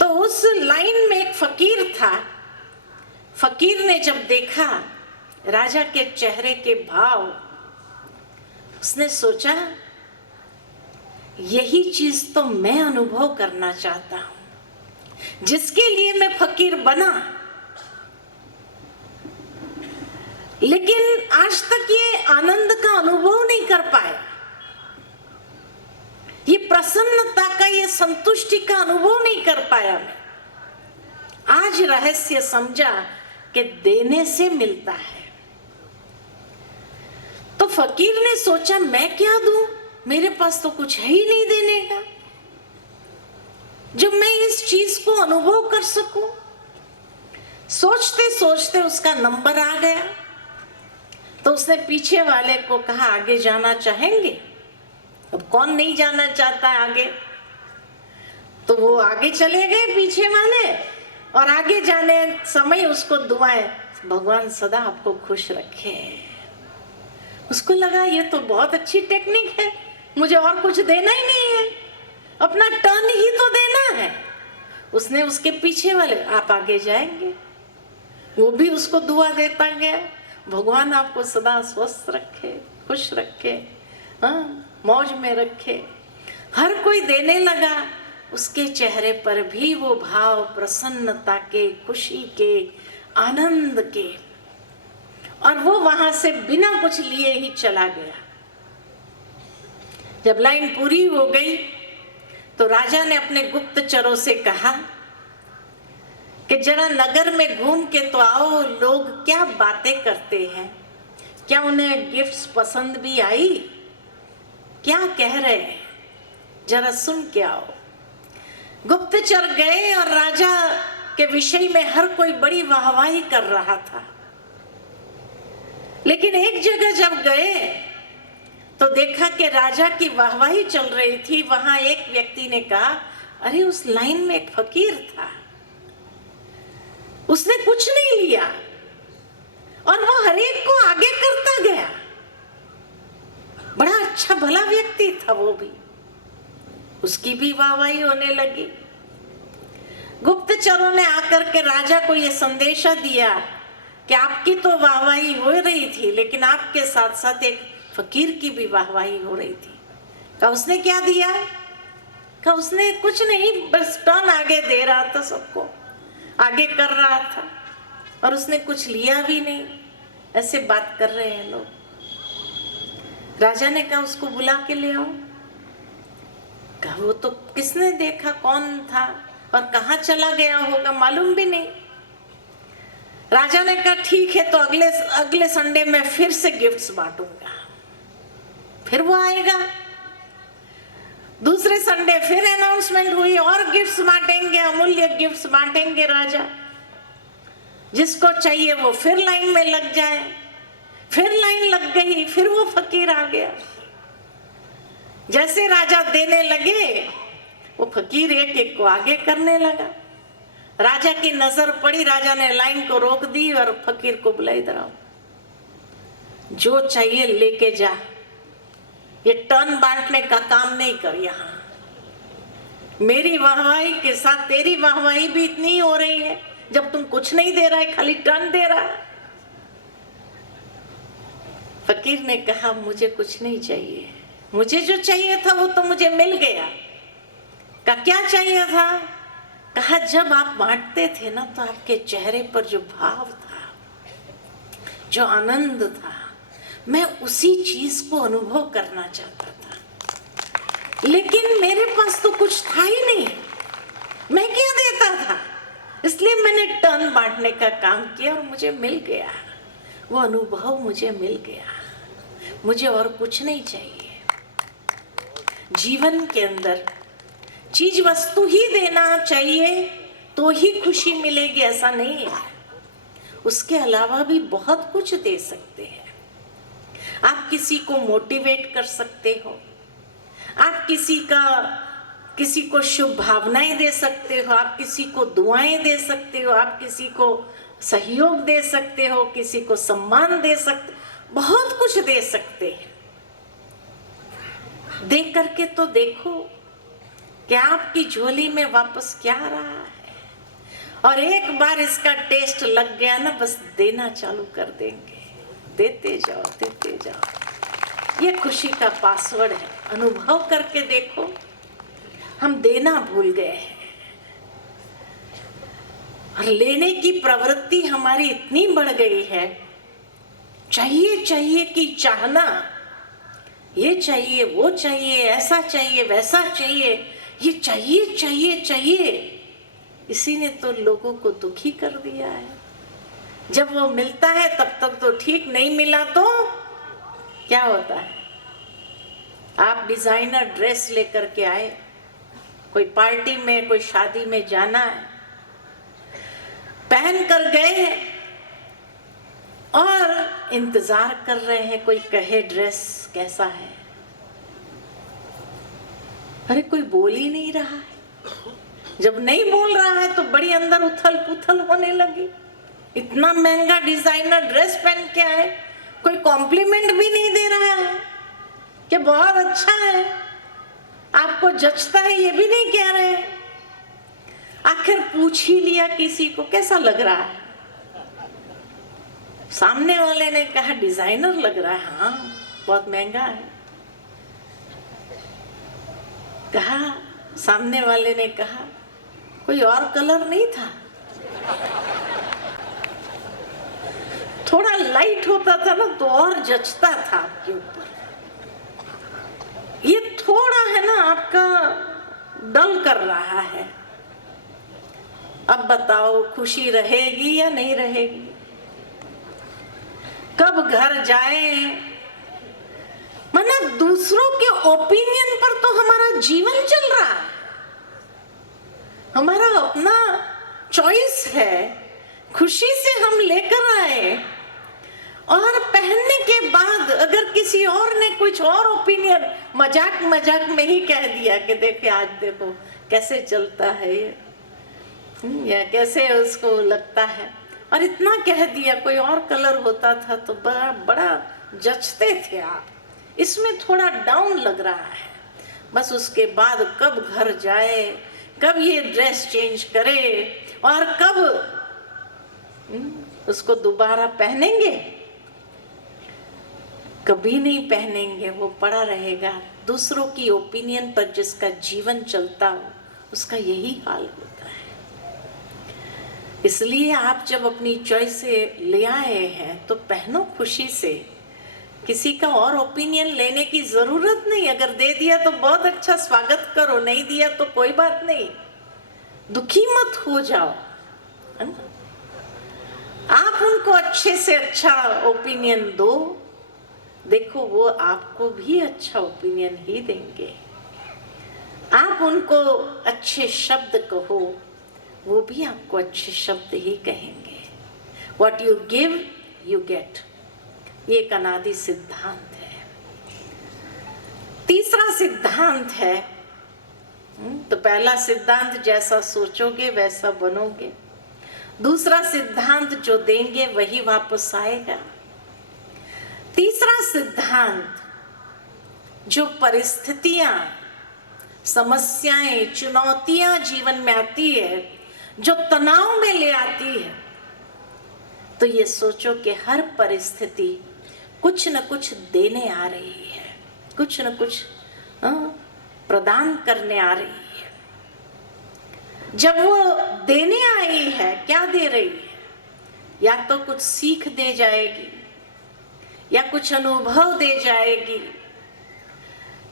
तो उस लाइन में एक फकीर था। फकीर ने जब देखा राजा के चेहरे के भाव, उसने सोचा यही चीज तो मैं अनुभव करना चाहता हूं, जिसके लिए मैं फकीर बना। लेकिन आज तक ये आनंद का अनुभव नहीं कर पाया, ये प्रसन्नता का, ये संतुष्टि का अनुभव नहीं कर पाया मैं। आज रहस्य समझा कि देने से मिलता है। तो फकीर ने सोचा मैं क्या दूं, मेरे पास तो कुछ है ही नहीं देने का जो मैं इस चीज को अनुभव कर सकूं। सोचते सोचते उसका नंबर आ गया। तो उसने पीछे वाले को कहा, आगे जाना चाहेंगे? अब कौन नहीं जाना चाहता है आगे? तो वो आगे चले गए पीछे वाले, और आगे जाने समय उसको दुआएं, भगवान सदा आपको खुश रखे। उसको लगा ये तो बहुत अच्छी टेक्निक है, मुझे और कुछ देना ही नहीं है, अपना टर्न ही तो देना है। उसने उसके पीछे वाले, आप आगे जाएंगे, वो भी उसको दुआ देता गया, भगवान आपको सदा स्वस्थ रखे, खुश रखे, मौज में रखे। हर कोई देने लगा। उसके चेहरे पर भी वो भाव प्रसन्नता के, खुशी के, आनंद के, और वो वहां से बिना कुछ लिए ही चला गया। जब लाइन पूरी हो गई तो राजा ने अपने गुप्तचरों से कहा कि जरा नगर में घूम के तो आओ, लोग क्या बातें करते हैं, क्या उन्हें गिफ्ट्स पसंद भी आई, क्या कह रहे हैं, जरा सुन के आओ। गुप्तचर गए और राजा के विषय में हर कोई बड़ी वाहवाही कर रहा था। लेकिन एक जगह जब गए तो देखा कि राजा की वाहवाही चल रही थी। वहां एक व्यक्ति ने कहा, अरे उस लाइन में एक फकीर था, उसने कुछ नहीं लिया और वो हर एक को आगे करता गया। बड़ा अच्छा भला व्यक्ति था वो भी, उसकी भी वाहवाही होने लगी। गुप्तचरों ने आकर के राजा को यह संदेशा दिया कि आपकी तो वाहवाही हो रही थी, लेकिन आपके साथ साथ एक फकीर की भी वाहवाही हो रही थी। कहा उसने क्या दिया? कहा उसने कुछ नहीं, बस टर्न आगे दे रहा था, सबको आगे कर रहा था, और उसने कुछ लिया भी नहीं। ऐसे बात कर रहे हैं लोग। राजा ने कहा उसको बुला के ले आओ। कहा वो तो किसने देखा, कौन था और कहाँ चला गया होगा, मालूम भी नहीं। राजा ने कहा ठीक है, तो अगले संडे में फिर से गिफ्ट्स बांटूंगा। फिर वो आएगा। दूसरे संडे फिर अनाउंसमेंट हुई और गिफ्ट्स बांटेंगे, अमूल्य गिफ्ट्स बांटेंगे राजा। जिसको चाहिए वो फिर लाइन में लग जाए। फिर लाइन लग गई, फिर वो फकीर आ गया। जैसे राजा देने लगे, वो फकीर एक एक को आगे करने लगा। राजा की नजर पड़ी, राजा ने लाइन को रोक दी और फकीर को बुला, इधर आओ, जो चाहिए लेके जा, ये टर्न बांटने का काम नहीं कर। यहां मेरी वाहवाही के साथ तेरी वाहवाही भी इतनी हो रही है, जब तुम कुछ नहीं दे रहा है, खाली टर्न दे रहा है। फकीर ने कहा मुझे कुछ नहीं चाहिए, मुझे जो चाहिए था वो तो मुझे मिल गया। कहा क्या चाहिए था? कहा जब आप बांटते थे ना, तो आपके चेहरे पर जो भाव था, जो आनंद था, मैं उसी चीज को अनुभव करना चाहता था, लेकिन मेरे पास तो कुछ था ही नहीं, मैं क्या देता था? इसलिए मैंने टर्न बांटने का काम किया और मुझे मिल गया, वो अनुभव मुझे मिल गया। मुझे और कुछ नहीं चाहिए। जीवन के अंदर चीज वस्तु ही देना चाहिए तो ही खुशी मिलेगी, ऐसा नहीं है। उसके अलावा भी बहुत कुछ दे सकते हैं। आप किसी को मोटिवेट कर सकते हो, आप किसी को शुभ भावनाएं दे सकते हो, आप किसी को दुआएं दे सकते हो, आप किसी को सहयोग दे सकते हो, किसी को सम्मान दे सकते, बहुत कुछ दे सकते हैं। दे करके तो देखो कि आपकी झोली में वापस क्या आ रहा है, और एक बार इसका टेस्ट लग गया ना, बस देना चालू कर देंगे। देते जाओ, देते जाओ। ये खुशी का पासवर्ड है। अनुभव करके देखो, हम देना भूल गए हैं और लेने की प्रवृत्ति हमारी इतनी बढ़ गई है। चाहिए चाहिए कि चाहना, ये चाहिए, वो चाहिए, ऐसा चाहिए, वैसा चाहिए, ये चाहिए चाहिए चाहिए, इसी ने तो लोगों को दुखी कर दिया है। जब वो मिलता है तब तक तो ठीक, नहीं मिला तो क्या होता है? आप डिजाइनर ड्रेस लेकर के आए, कोई पार्टी में, कोई शादी में जाना है, पहन कर गए और इंतजार कर रहे हैं कोई कहे ड्रेस कैसा है। अरे कोई बोल ही नहीं रहा है। जब नहीं बोल रहा है तो बड़ी अंदर उथल पुथल होने लगी। इतना महंगा डिजाइनर ड्रेस पहन के आए, कोई कॉम्प्लीमेंट भी नहीं दे रहा है कि बहुत अच्छा है, आपको जचता है, ये भी नहीं कह रहे। आखिर पूछ ही लिया किसी को कैसा लग रहा है, सामने वाले ने कहा डिजाइनर लग रहा है, हाँ बहुत महंगा है। कहा, सामने वाले ने कहा कोई और कलर नहीं था, थोड़ा लाइट होता था ना तो और जचता था आपके ऊपर, ये थोड़ा है ना आपका डल कर रहा है। अब बताओ खुशी रहेगी या नहीं रहेगी? कब घर जाए? मतलब दूसरों के ओपिनियन पर तो हमारा जीवन चल रहा है, हमारा अपना चॉइस है। खुशी से हम लेकर आए और पहनने के बाद अगर किसी और ने कुछ और ओपिनियन मजाक मजाक में ही कह दिया कि देखे आज देखो कैसे चलता है ये, या कैसे उसको लगता है, और इतना कह दिया, कोई और कलर होता था तो बड़ा बड़ा जचते थे आप, इसमें थोड़ा डाउन लग रहा है। बस उसके बाद कब घर जाए, कब ये ड्रेस चेंज करे और कब उसको दोबारा पहनेंगे? कभी नहीं पहनेंगे, वो पड़ा रहेगा। दूसरों की ओपिनियन पर जिसका जीवन चलता हो उसका यही हाल होता है। इसलिए आप जब अपनी चॉइस से ले आए हैं तो पहनो खुशी से। किसी का और ओपिनियन लेने की जरूरत नहीं। अगर दे दिया तो बहुत अच्छा, स्वागत करो, नहीं दिया तो कोई बात नहीं, दुखी मत हो जाओ, है ना? आप उनको अच्छे से अच्छा ओपिनियन दो, देखो वो आपको भी अच्छा ओपिनियन ही देंगे। आप उनको अच्छे शब्द कहो, वो भी आपको अच्छे शब्द ही कहेंगे। What you give, you get। ये एक अनादि सिद्धांत है। तीसरा सिद्धांत है, तो पहला सिद्धांत जैसा सोचोगे वैसा बनोगे। दूसरा सिद्धांत जो देंगे वही वापस आएगा। तीसरा सिद्धांत जो परिस्थितियां, समस्याएं, चुनौतियां जीवन में आती है, जो तनाव में ले आती है, तो ये सोचो कि हर परिस्थिति कुछ न कुछ देने आ रही है, कुछ न कुछ प्रदान करने आ रही है। जब वो देने आई है, क्या दे रही है? या तो कुछ सीख दे जाएगी, या कुछ अनुभव दे जाएगी,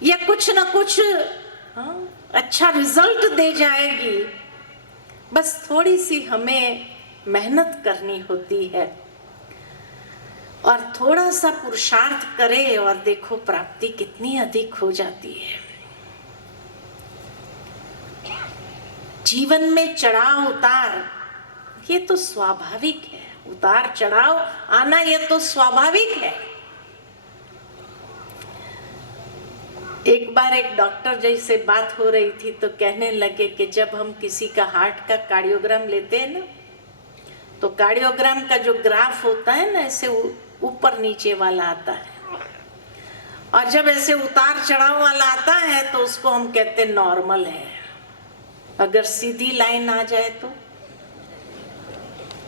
या कुछ न कुछ अच्छा रिजल्ट दे जाएगी। बस थोड़ी सी हमें मेहनत करनी होती है और थोड़ा सा पुरुषार्थ करें और देखो प्राप्ति कितनी अधिक हो जाती है। जीवन में चढ़ाव उतार ये तो स्वाभाविक है, उतार चढ़ाव आना ये तो स्वाभाविक है। एक बार एक डॉक्टर जैसे बात हो रही थी तो कहने लगे कि जब हम किसी का हार्ट का कार्डियोग्राम लेते हैं ना, तो कार्डियोग्राम का जो ग्राफ होता है ना, ऐसे ऊपर नीचे वाला आता है, और जब ऐसे उतार चढ़ाव वाला आता है तो उसको हम कहते हैं नॉर्मल है। अगर सीधी लाइन आ जाए तो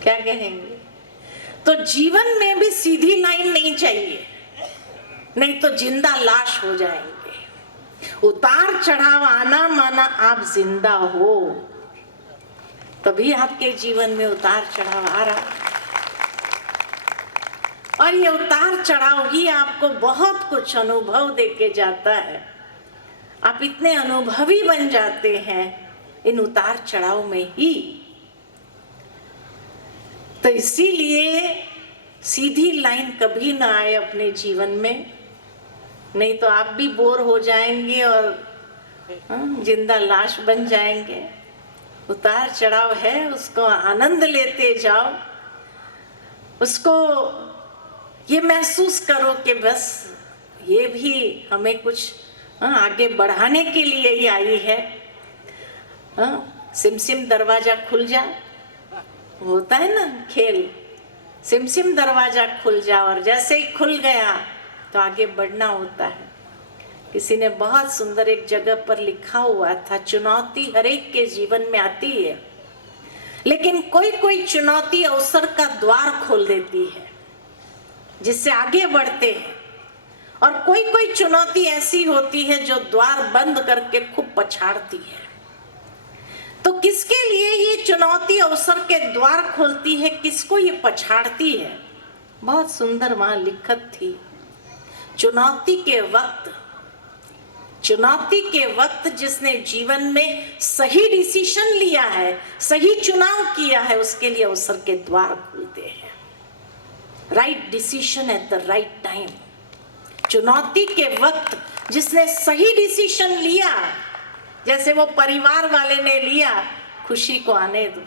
क्या कहेंगे? तो जीवन में भी सीधी लाइन नहीं चाहिए, नहीं तो जिंदा लाश हो जाएंगे। उतार चढ़ाव आना माना आप जिंदा हो, तभी आपके जीवन में उतार चढ़ाव आ रहा है। और ये उतार चढ़ाव ही आपको बहुत कुछ अनुभव देके जाता है। आप इतने अनुभवी बन जाते हैं इन उतार चढ़ाव में ही। तो इसीलिए सीधी लाइन कभी ना आए अपने जीवन में, नहीं तो आप भी बोर हो जाएंगे और जिंदा लाश बन जाएंगे। उतार चढ़ाव है, उसको आनंद लेते जाओ, उसको ये महसूस करो कि बस ये भी हमें कुछ आगे बढ़ाने के लिए ही आई है। सिम सिम दरवाजा खुल जा, होता है ना खेल, सिम सिम दरवाजा खुल जा, और जैसे ही खुल गया तो आगे बढ़ना होता है। किसी ने बहुत सुंदर एक जगह पर लिखा हुआ था, चुनौती हर एक के जीवन में आती है, लेकिन कोई कोई चुनौती अवसर का द्वार खोल देती है जिससे आगे बढ़ते हैं, और कोई कोई चुनौती ऐसी होती है जो द्वार बंद करके खूब पछाड़ती है। तो किसके लिए ये चुनौती अवसर के द्वार खोलती है, किसको ये पछाड़ती है? बहुत सुंदर वहां लिखत थी, चुनौती के वक्त जिसने जीवन में सही डिसीजन लिया है, सही चुनाव किया है, उसके लिए अवसर के द्वार खुलते हैं। Right decision at the right time. चुनौती के वक्त जिसने सही डिसीजन लिया, जैसे वो परिवार वाले ने लिया, खुशी को आने दो,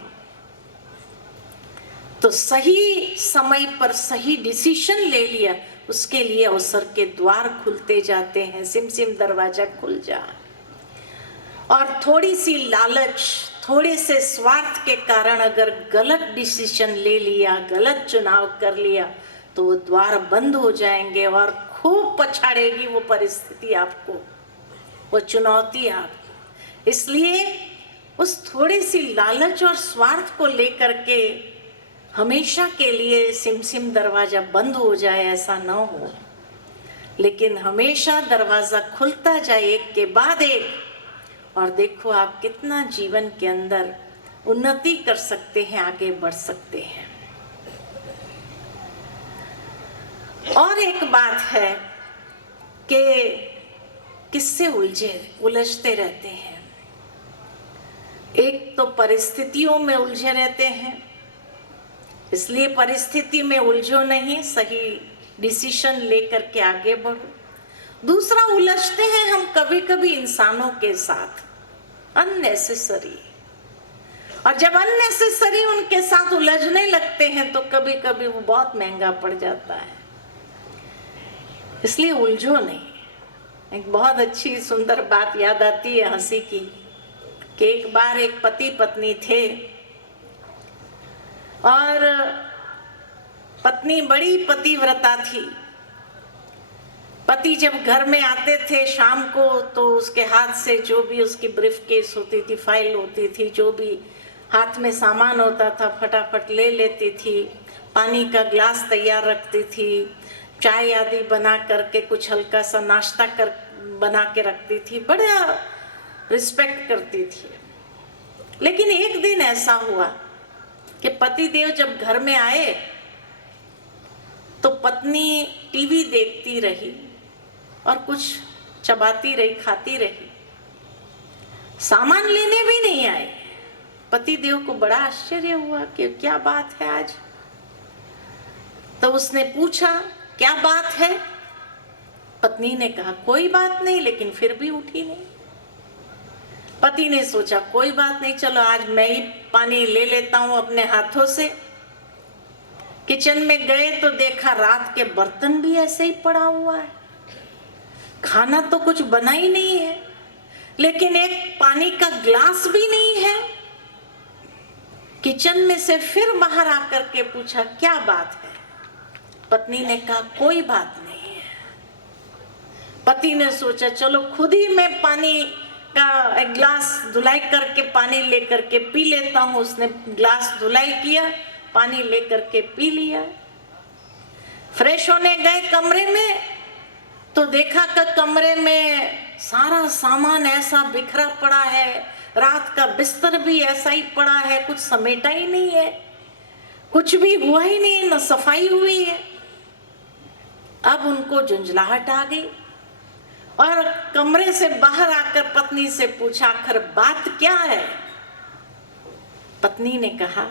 तो सही समय पर सही डिसीजन ले लिया, उसके लिए अवसर के द्वार खुलते जाते हैं। सिम सिम दरवाजा खुल जा। और थोड़ी सी लालच, थोड़े से स्वार्थ के कारण अगर गलत डिसीजन ले लिया, गलत चुनाव कर लिया, तो वो द्वार बंद हो जाएंगे और खूब पछाड़ेगी वो परिस्थिति आपको, वो चुनौती आपको। इसलिए उस थोड़ी सी लालच और स्वार्थ को लेकर के हमेशा के लिए सिमसिम दरवाजा बंद हो जाए ऐसा ना हो, लेकिन हमेशा दरवाजा खुलता जाए एक के बाद एक, और देखो आप कितना जीवन के अंदर उन्नति कर सकते हैं, आगे बढ़ सकते हैं। और एक बात है कि किससे उलझते रहते हैं। एक तो परिस्थितियों में उलझे रहते हैं, इसलिए परिस्थिति में उलझो नहीं, सही डिसीजन लेकर के आगे बढ़ो। दूसरा, उलझते हैं हम कभी कभी इंसानों के साथ अननेसेसरी, और जब अननेसेसरी उनके साथ उलझने लगते हैं तो कभी कभी वो बहुत महंगा पड़ जाता है। इसलिए उलझो नहीं। एक बहुत अच्छी सुंदर बात याद आती है हंसी की, कि एक बार एक पति पत्नी थे और पत्नी बड़ी पतिव्रता थी। पति जब घर में आते थे शाम को तो उसके हाथ से जो भी उसकी ब्रीफकेस होती थी, फाइल होती थी, जो भी हाथ में सामान होता था फटाफट ले लेती थी। पानी का ग्लास तैयार रखती थी, चाय आदि बना करके कुछ हल्का सा नाश्ता कर बना के रखती थी, बड़ा रिस्पेक्ट करती थी। लेकिन एक दिन ऐसा हुआ कि पतिदेव जब घर में आए तो पत्नी टीवी देखती रही और कुछ चबाती रही, खाती रही, सामान लेने भी नहीं आए। पतिदेव को बड़ा आश्चर्य हुआ कि क्या बात है आज। तो उसने पूछा क्या बात है। पत्नी ने कहा कोई बात नहीं, लेकिन फिर भी उठी नहीं। पति ने सोचा कोई बात नहीं, चलो आज मैं ही पानी ले लेता हूं अपने हाथों से। किचन में गए तो देखा रात के बर्तन भी ऐसे ही पड़ा हुआ है, खाना तो कुछ बना ही नहीं है, लेकिन एक पानी का ग्लास भी नहीं है। किचन में से फिर बाहर आकर के पूछा क्या बात है। पत्नी ने कहा कोई बात नहीं है। पति ने सोचा चलो खुद ही मैं पानी का एक ग्लास धुलाई करके पानी लेकर के पी लेता हूं। उसने ग्लास धुलाई किया, पानी लेकर के पी लिया। फ्रेश होने गए कमरे में तो देखा कि कमरे में सारा सामान ऐसा बिखरा पड़ा है, रात का बिस्तर भी ऐसा ही पड़ा है, कुछ समेटा ही नहीं है, कुछ भी हुआ ही नहीं है, न सफाई हुई है। अब उनको झुंझलाहट आ गई और कमरे से बाहर आकर पत्नी से पूछा आखिर बात क्या है। पत्नी ने कहा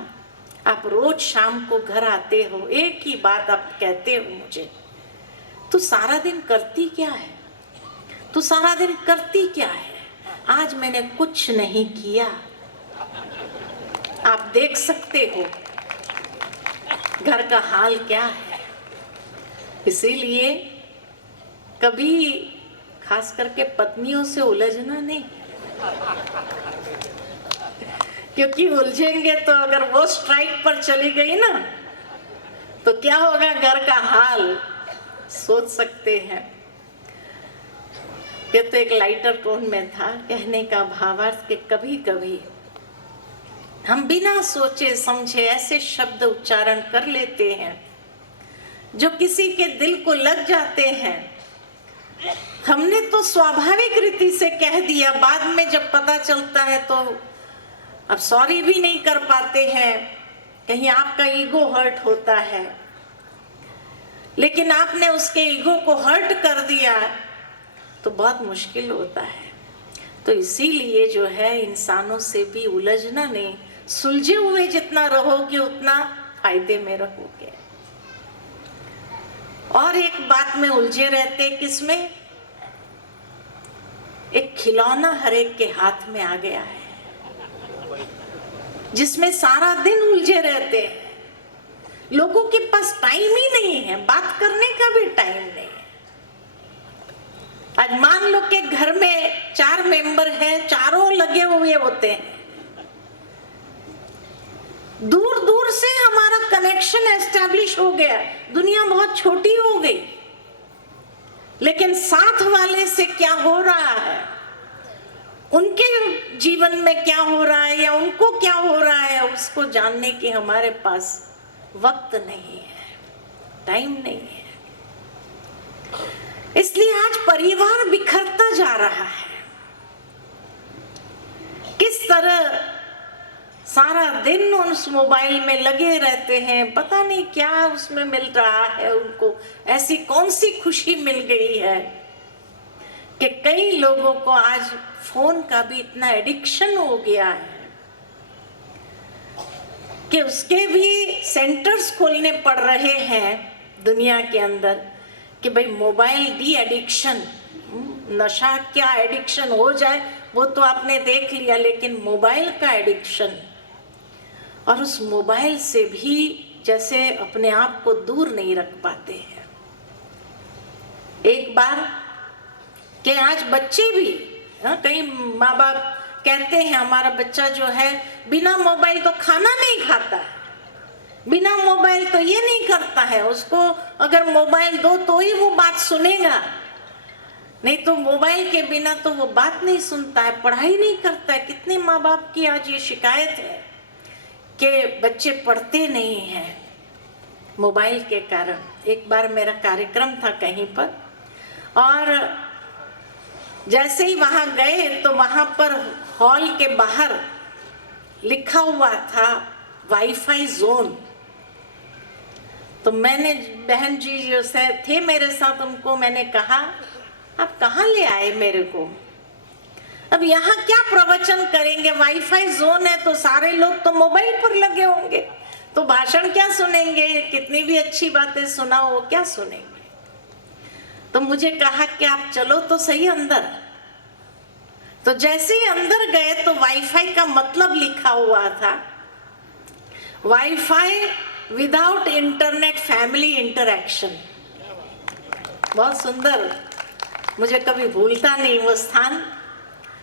आप रोज शाम को घर आते हो, एक ही बात आप कहते हो मुझे, तू सारा दिन करती क्या है, तू सारा दिन करती क्या है। आज मैंने कुछ नहीं किया, आप देख सकते हो घर का हाल क्या है। इसीलिए कभी खास करके पत्नियों से उलझना नहीं, क्योंकि उलझेंगे तो अगर वो स्ट्राइक पर चली गई ना तो क्या होगा घर का हाल सोच सकते हैं। ये तो एक लाइटर टोन में था, कहने का भावार्थ कि कभी कभी हम बिना सोचे समझे ऐसे शब्द उच्चारण कर लेते हैं जो किसी के दिल को लग जाते हैं। हमने तो स्वाभाविक रीति से कह दिया, बाद में जब पता चलता है तो अब सॉरी भी नहीं कर पाते हैं, कहीं आपका ईगो हर्ट होता है। लेकिन आपने उसके ईगो को हर्ट कर दिया तो बहुत मुश्किल होता है। तो इसीलिए जो है इंसानों से भी उलझना नहीं, सुलझे हुए जितना रहोगे उतना फायदे में रहोगे। और एक बात में उलझे रहते, किसमें? एक खिलौना हर एक के हाथ में आ गया है जिसमें सारा दिन उलझे रहते हैं। लोगों के पास टाइम ही नहीं है, बात करने का भी टाइम नहीं है। आज मान लो कि घर में 4 मेंबर हैं, चारों लगे हुए होते हैं, दूर दूर से हमारा कनेक्शन एस्टैब्लिश हो गया, दुनिया बहुत छोटी हो गई, लेकिन साथ वाले से क्या हो रहा है, उनके जीवन में क्या हो रहा है या उनको क्या हो रहा है, उसको जानने की हमारे पास वक्त नहीं है, टाइम नहीं है। इसलिए आज परिवार बिखरता जा रहा है। किस तरह सारा दिन उस मोबाइल में लगे रहते हैं, पता नहीं क्या उसमें मिल रहा है उनको, ऐसी कौन सी खुशी मिल गई है कि कई लोगों को आज फोन का भी इतना एडिक्शन हो गया है कि उसके भी सेंटर्स खोलने पड़ रहे हैं दुनिया के अंदर कि भाई मोबाइल डी एडिक्शन, नशा क्या एडिक्शन हो जाए वो तो आपने देख लिया, लेकिन मोबाइल का एडिक्शन, और उस मोबाइल से भी जैसे अपने आप को दूर नहीं रख पाते हैं। एक बार कि आज बच्चे भी, कई माँ बाप कहते हैं हमारा बच्चा जो है बिना मोबाइल तो खाना नहीं खाता है, बिना मोबाइल तो ये नहीं करता है, उसको अगर मोबाइल दो तो ही वो बात सुनेगा, नहीं तो मोबाइल के बिना तो वो बात नहीं सुनता है, पढ़ाई नहीं करता है। कितने माँ बाप की आज ये शिकायत है कि बच्चे पढ़ते नहीं हैं मोबाइल के कारण। एक बार मेरा कार्यक्रम था कहीं पर, और जैसे ही वहां गए तो वहां पर हॉल के बाहर लिखा हुआ था वाईफाई जोन। तो मैंने, बहन जी जो से थे मेरे साथ, उनको मैंने कहा आप कहाँ ले आए मेरे को, अब यहाँ क्या प्रवचन करेंगे, वाईफाई जोन है तो सारे लोग तो मोबाइल पर लगे होंगे, तो भाषण क्या सुनेंगे, कितनी भी अच्छी बातें सुनाओ वो क्या सुनेंगे। तो मुझे कहा कि आप चलो तो सही अंदर। तो जैसे ही अंदर गए तो वाईफाई का मतलब लिखा हुआ था wifi without internet family interaction. बहुत सुंदर, मुझे कभी भूलता नहीं वो स्थान।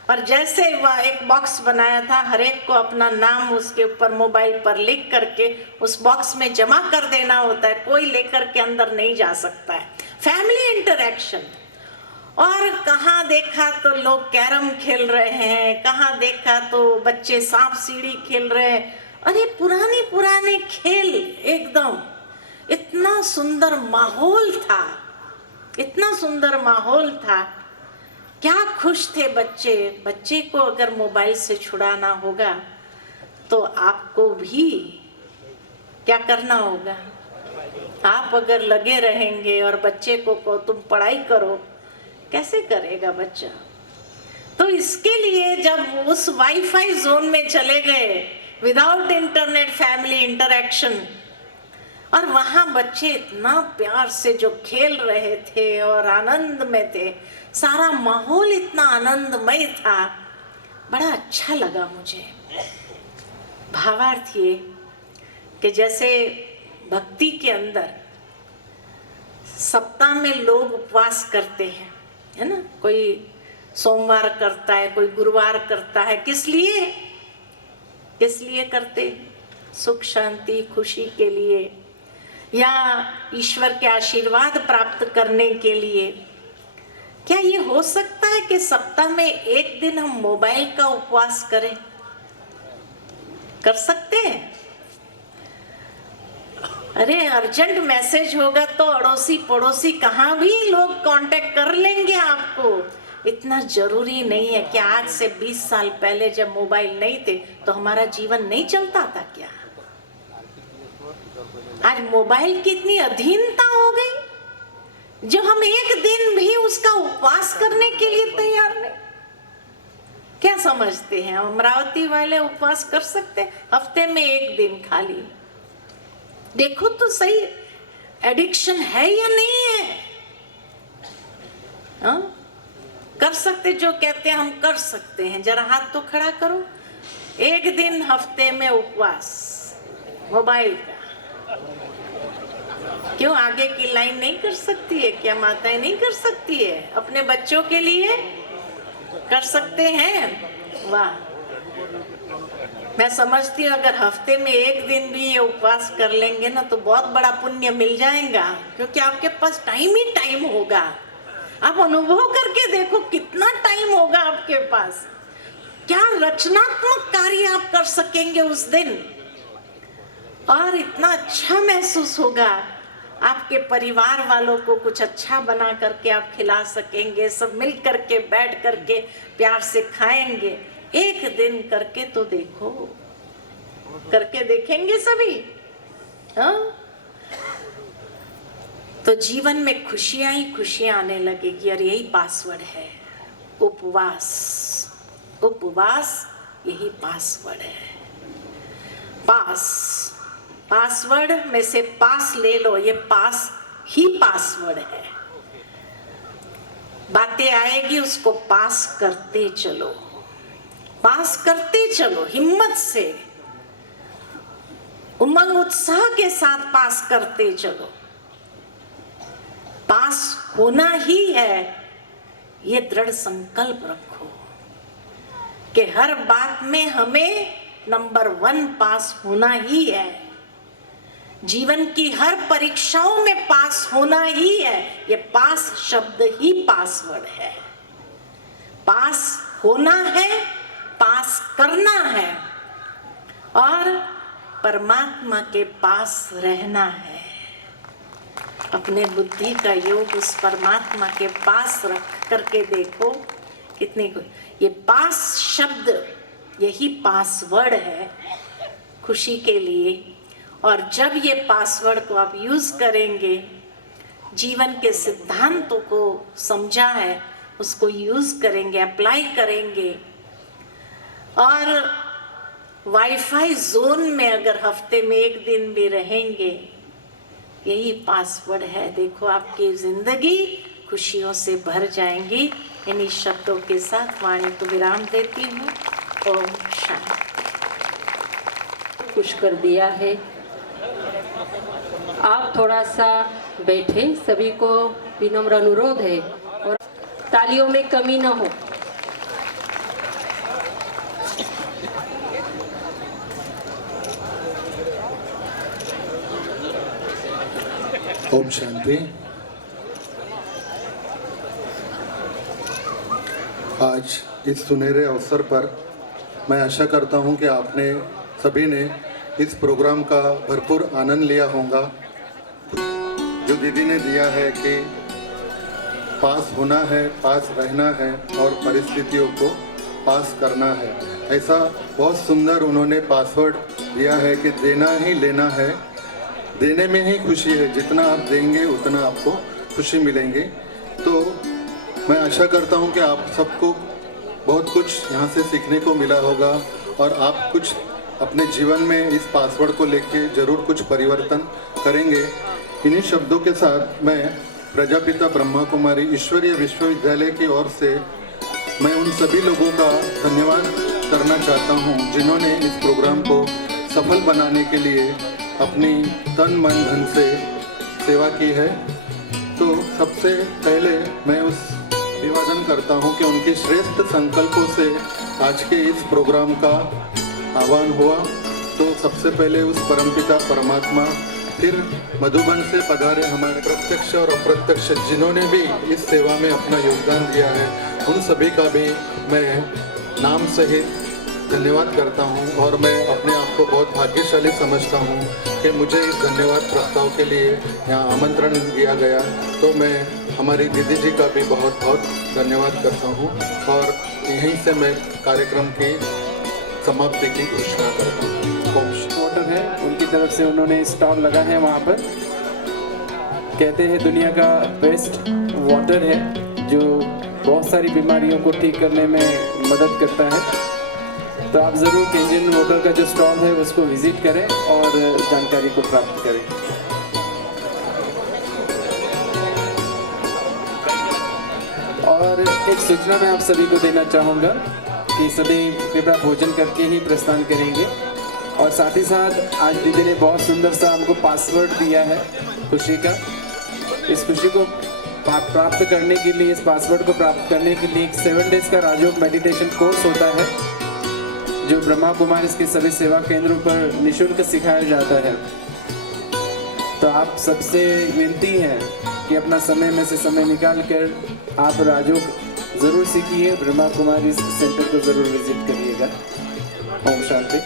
और जैसे वह एक बॉक्स बनाया था, हर एक को अपना नाम उसके ऊपर मोबाइल पर लिख करके उस बॉक्स में जमा कर देना होता है, कोई लेकर के अंदर नहीं जा सकता है। Family interaction. और कहाँ देखा तो लोग कैरम खेल रहे हैं, कहाँ देखा तो बच्चे सांप सीढ़ी खेल रहे हैं। अरे पुराने पुराने खेल, एकदम इतना सुंदर माहौल था, इतना सुंदर माहौल था, क्या खुश थे बच्चे। बच्चे को अगर मोबाइल से छुड़ाना होगा तो आपको भी क्या करना होगा। आप अगर लगे रहेंगे और बच्चे को तुम पढ़ाई करो, कैसे करेगा बच्चा। तो इसके लिए जब उस वाईफाई जोन में चले गए, विदाउट इंटरनेट फैमिली इंटरैक्शन, और वहां बच्चे इतना प्यार से जो खेल रहे थे और आनंद में थे, सारा माहौल इतना आनंदमय था, बड़ा अच्छा लगा मुझे। भावार्थ ये कि जैसे भक्ति के अंदर सप्ताह में लोग उपवास करते हैं, है ना, कोई सोमवार करता है, कोई गुरुवार करता है, किस लिए करते हैं? सुख शांति खुशी के लिए, या ईश्वर के आशीर्वाद प्राप्त करने के लिए। क्या ये हो सकता है कि सप्ताह में एक दिन हम मोबाइल का उपवास करें? कर सकते हैं? अरे अर्जेंट मैसेज होगा तो अड़ोसी पड़ोसी कहाँ भी लोग कांटेक्ट कर लेंगे आपको। इतना जरूरी नहीं है कि आज से 20 साल पहले जब मोबाइल नहीं थे तो हमारा जीवन नहीं चलता था क्या? आज मोबाइल की इतनी अधीनता हो गई जो हम एक दिन भी उसका उपवास करने के लिए तैयार नहीं। क्या समझते हैं अमरावती वाले उपवास कर सकते? हफ्ते में एक दिन खाली। देखो तो सही, एडिक्शन है या नहीं है? हाँ? कर सकते, जो कहते हैं हम कर सकते हैं, जरा हाथ तो खड़ा करो। एक दिन हफ्ते में उपवास मोबाइल का। क्यों आगे की लाइन नहीं कर सकती है? क्या माताएं नहीं कर सकती है? अपने बच्चों के लिए कर सकते हैं। वाह, मैं समझती हूँ अगर हफ्ते में एक दिन भी ये उपवास कर लेंगे ना तो बहुत बड़ा पुण्य मिल जाएगा, क्योंकि आपके पास टाइम ही टाइम होगा। आप अनुभव करके देखो कितना टाइम होगा आपके पास, क्या रचनात्मक कार्य आप कर सकेंगे उस दिन। और इतना अच्छा महसूस होगा। आपके परिवार वालों को कुछ अच्छा बना करके आप खिला सकेंगे, सब मिल करके बैठ करके प्यार से खाएंगे। एक दिन करके तो देखो, करके देखेंगे सभी, हाँ? तो जीवन में खुशियां ही खुशियां आने लगेगी। और यही पासवर्ड है, उपवास। उपवास यही पासवर्ड है। पासवर्ड में से पास ले लो, ये पास ही पासवर्ड है। बातें आएगी, उसको पास करते चलो, पास करते चलो, हिम्मत से, उमंग उत्साह के साथ पास करते चलो। पास होना ही है, ये दृढ़ संकल्प रखो कि हर बात में हमें नंबर 1 पास होना ही है। जीवन की हर परीक्षाओं में पास होना ही है। ये पास शब्द ही पासवर्ड है। पास होना है, पास करना है और परमात्मा के पास रहना है। अपने बुद्धि का योग उस परमात्मा के पास रख करके देखो कितनी ये पास शब्द यही पासवर्ड है खुशी के लिए। और जब ये पासवर्ड को आप यूज करेंगे, जीवन के सिद्धांतों को समझा है उसको यूज करेंगे, अप्लाई करेंगे और वाईफाई जोन में अगर हफ्ते में 1 दिन भी रहेंगे, यही पासवर्ड है। देखो आपकी जिंदगी खुशियों से भर जाएंगी। इन्हीं शब्दों के साथ वाणी को विराम देती हूँ। ओम शांति। खुश कर दिया है। आप थोड़ा सा बैठे, सभी को विनम्र अनुरोध है और तालियों में कमी न हो। ओम शांति। आज इस सुनहरे अवसर पर मैं आशा करता हूं कि आपने सभी ने इस प्रोग्राम का भरपूर आनंद लिया होगा। जो दीदी ने दिया है कि पास होना है, पास रहना है और परिस्थितियों को पास करना है, ऐसा बहुत सुंदर उन्होंने पासवर्ड दिया है कि देना ही लेना है, देने में ही खुशी है। जितना आप देंगे उतना आपको खुशी मिलेंगे। तो मैं आशा करता हूं कि आप सबको बहुत कुछ यहाँ से सीखने को मिला होगा और आप कुछ अपने जीवन में इस पासवर्ड को लेके ज़रूर कुछ परिवर्तन करेंगे। इन्हीं शब्दों के साथ मैं प्रजापिता ब्रह्मा कुमारी ईश्वरीय विश्वविद्यालय की ओर से मैं उन सभी लोगों का धन्यवाद करना चाहता हूँ जिन्होंने इस प्रोग्राम को सफल बनाने के लिए अपनी तन मन धन से सेवा की है। तो सबसे पहले मैं उस अभिवादन करता हूं कि उनके श्रेष्ठ संकल्पों से आज के इस प्रोग्राम का आह्वान हुआ। तो सबसे पहले उस परमपिता परमात्मा, फिर मधुबन से पधारे हमारे प्रत्यक्ष और अप्रत्यक्ष जिन्होंने भी इस सेवा में अपना योगदान दिया है, उन सभी का भी मैं नाम सहित धन्यवाद करता हूं। और मैं अपने आप को बहुत भाग्यशाली समझता हूं कि मुझे इस धन्यवाद प्रस्ताव के लिए यहाँ आमंत्रण दिया गया। तो मैं हमारी दीदी जी का भी बहुत बहुत धन्यवाद करता हूँ और यहीं से मैं कार्यक्रम की समाप्ति की घोषणा करता हूँ। वाटर है, उनकी तरफ से उन्होंने स्टॉल लगा है वहाँ पर। कहते हैं दुनिया का बेस्ट वाटर है जो बहुत सारी बीमारियों को ठीक करने में मदद करता है। तो आप ज़रूर केंद्रीय वाटर का जो स्टॉल है उसको विजिट करें और जानकारी को प्राप्त करें। और एक सूचना मैं आप सभी को देना चाहूँगा कि सभी कृपया भोजन करके ही प्रस्थान करेंगे। और साथ ही साथ आज दीदी ने बहुत सुंदर सा हमको पासवर्ड दिया है खुशी का। इस खुशी को प्राप्त करने के लिए, इस पासवर्ड को प्राप्त करने के लिए एक 7 डेज का राजयोग मेडिटेशन कोर्स होता है जो ब्रह्मा कुमारी के सभी सेवा केंद्रों पर निःशुल्क सिखाया जाता है। तो आप सबसे विनती है कि अपना समय में से समय निकाल कर आप राजयोग ज़रूर सीखिए, ब्रह्मा कुमारी सेंटर को ज़रूर विजिट करिएगा। ओम शांति।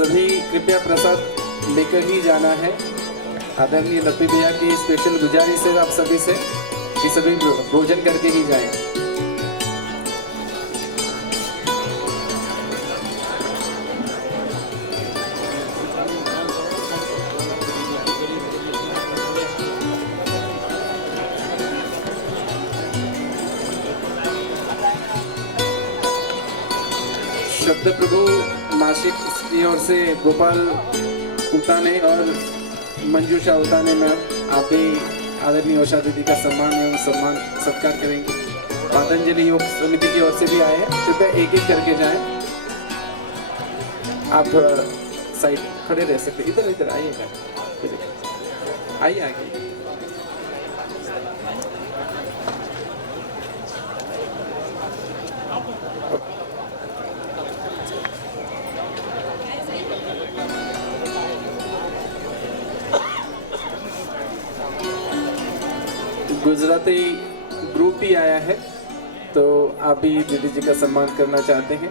सभी कृपया प्रसाद लेकर ही जाना है। आदरणीय लप्पी भैया की स्पेशल गुजारिश है आप सभी से कि सभी भोजन करके ही जाएं। शब्द प्रभु मासिक की ओर से गोपाल उताने और मंजूषा उताने में आप भी आदरणीय उषा दीदी का सम्मान एवं सत्कार करेंगे। पतंजलि योग समिति की ओर से भी आए हैं, कृपया एक एक करके जाएं। आप थोड़ा साइड खड़े रह सकते, इधर आइएगा, आइए आगे। गुजराती ग्रुप भी आया है, तो आप भी दीदी जी का सम्मान करना चाहते हैं।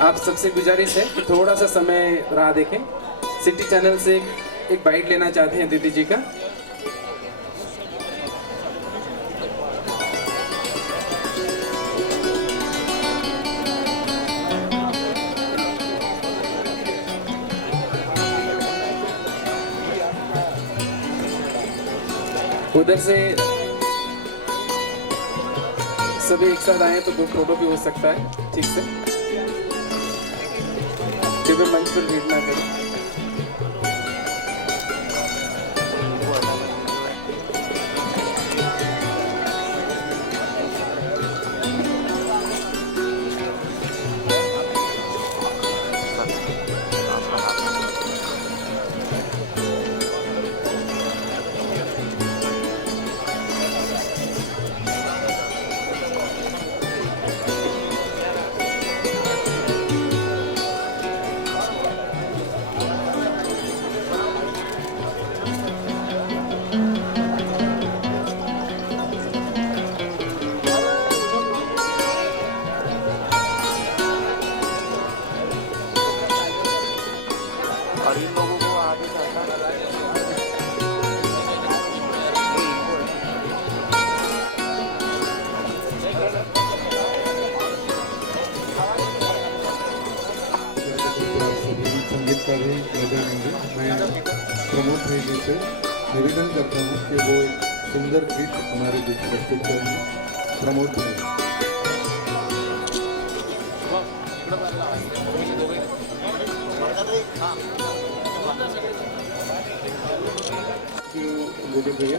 आप सबसे गुजारिश है कि थोड़ा सा समय राह देखें। सिटी चैनल से एक बाइट लेना चाहते हैं दीदी जी का। उधर से सभी एक साथ आए तो ग्रुप फोटो भी हो सकता है ठीक से। कृपया मंच पर भीड़ ना करें। और इन लोगों को आगे संगीत का भी नजर आएंगे। मैं प्रमोद भाई जी से निवेदन करता हूँ कि वो एक सुंदर गीत हमारे बीच प्रस्तुत करेंगे। प्रमोद भाई। भैया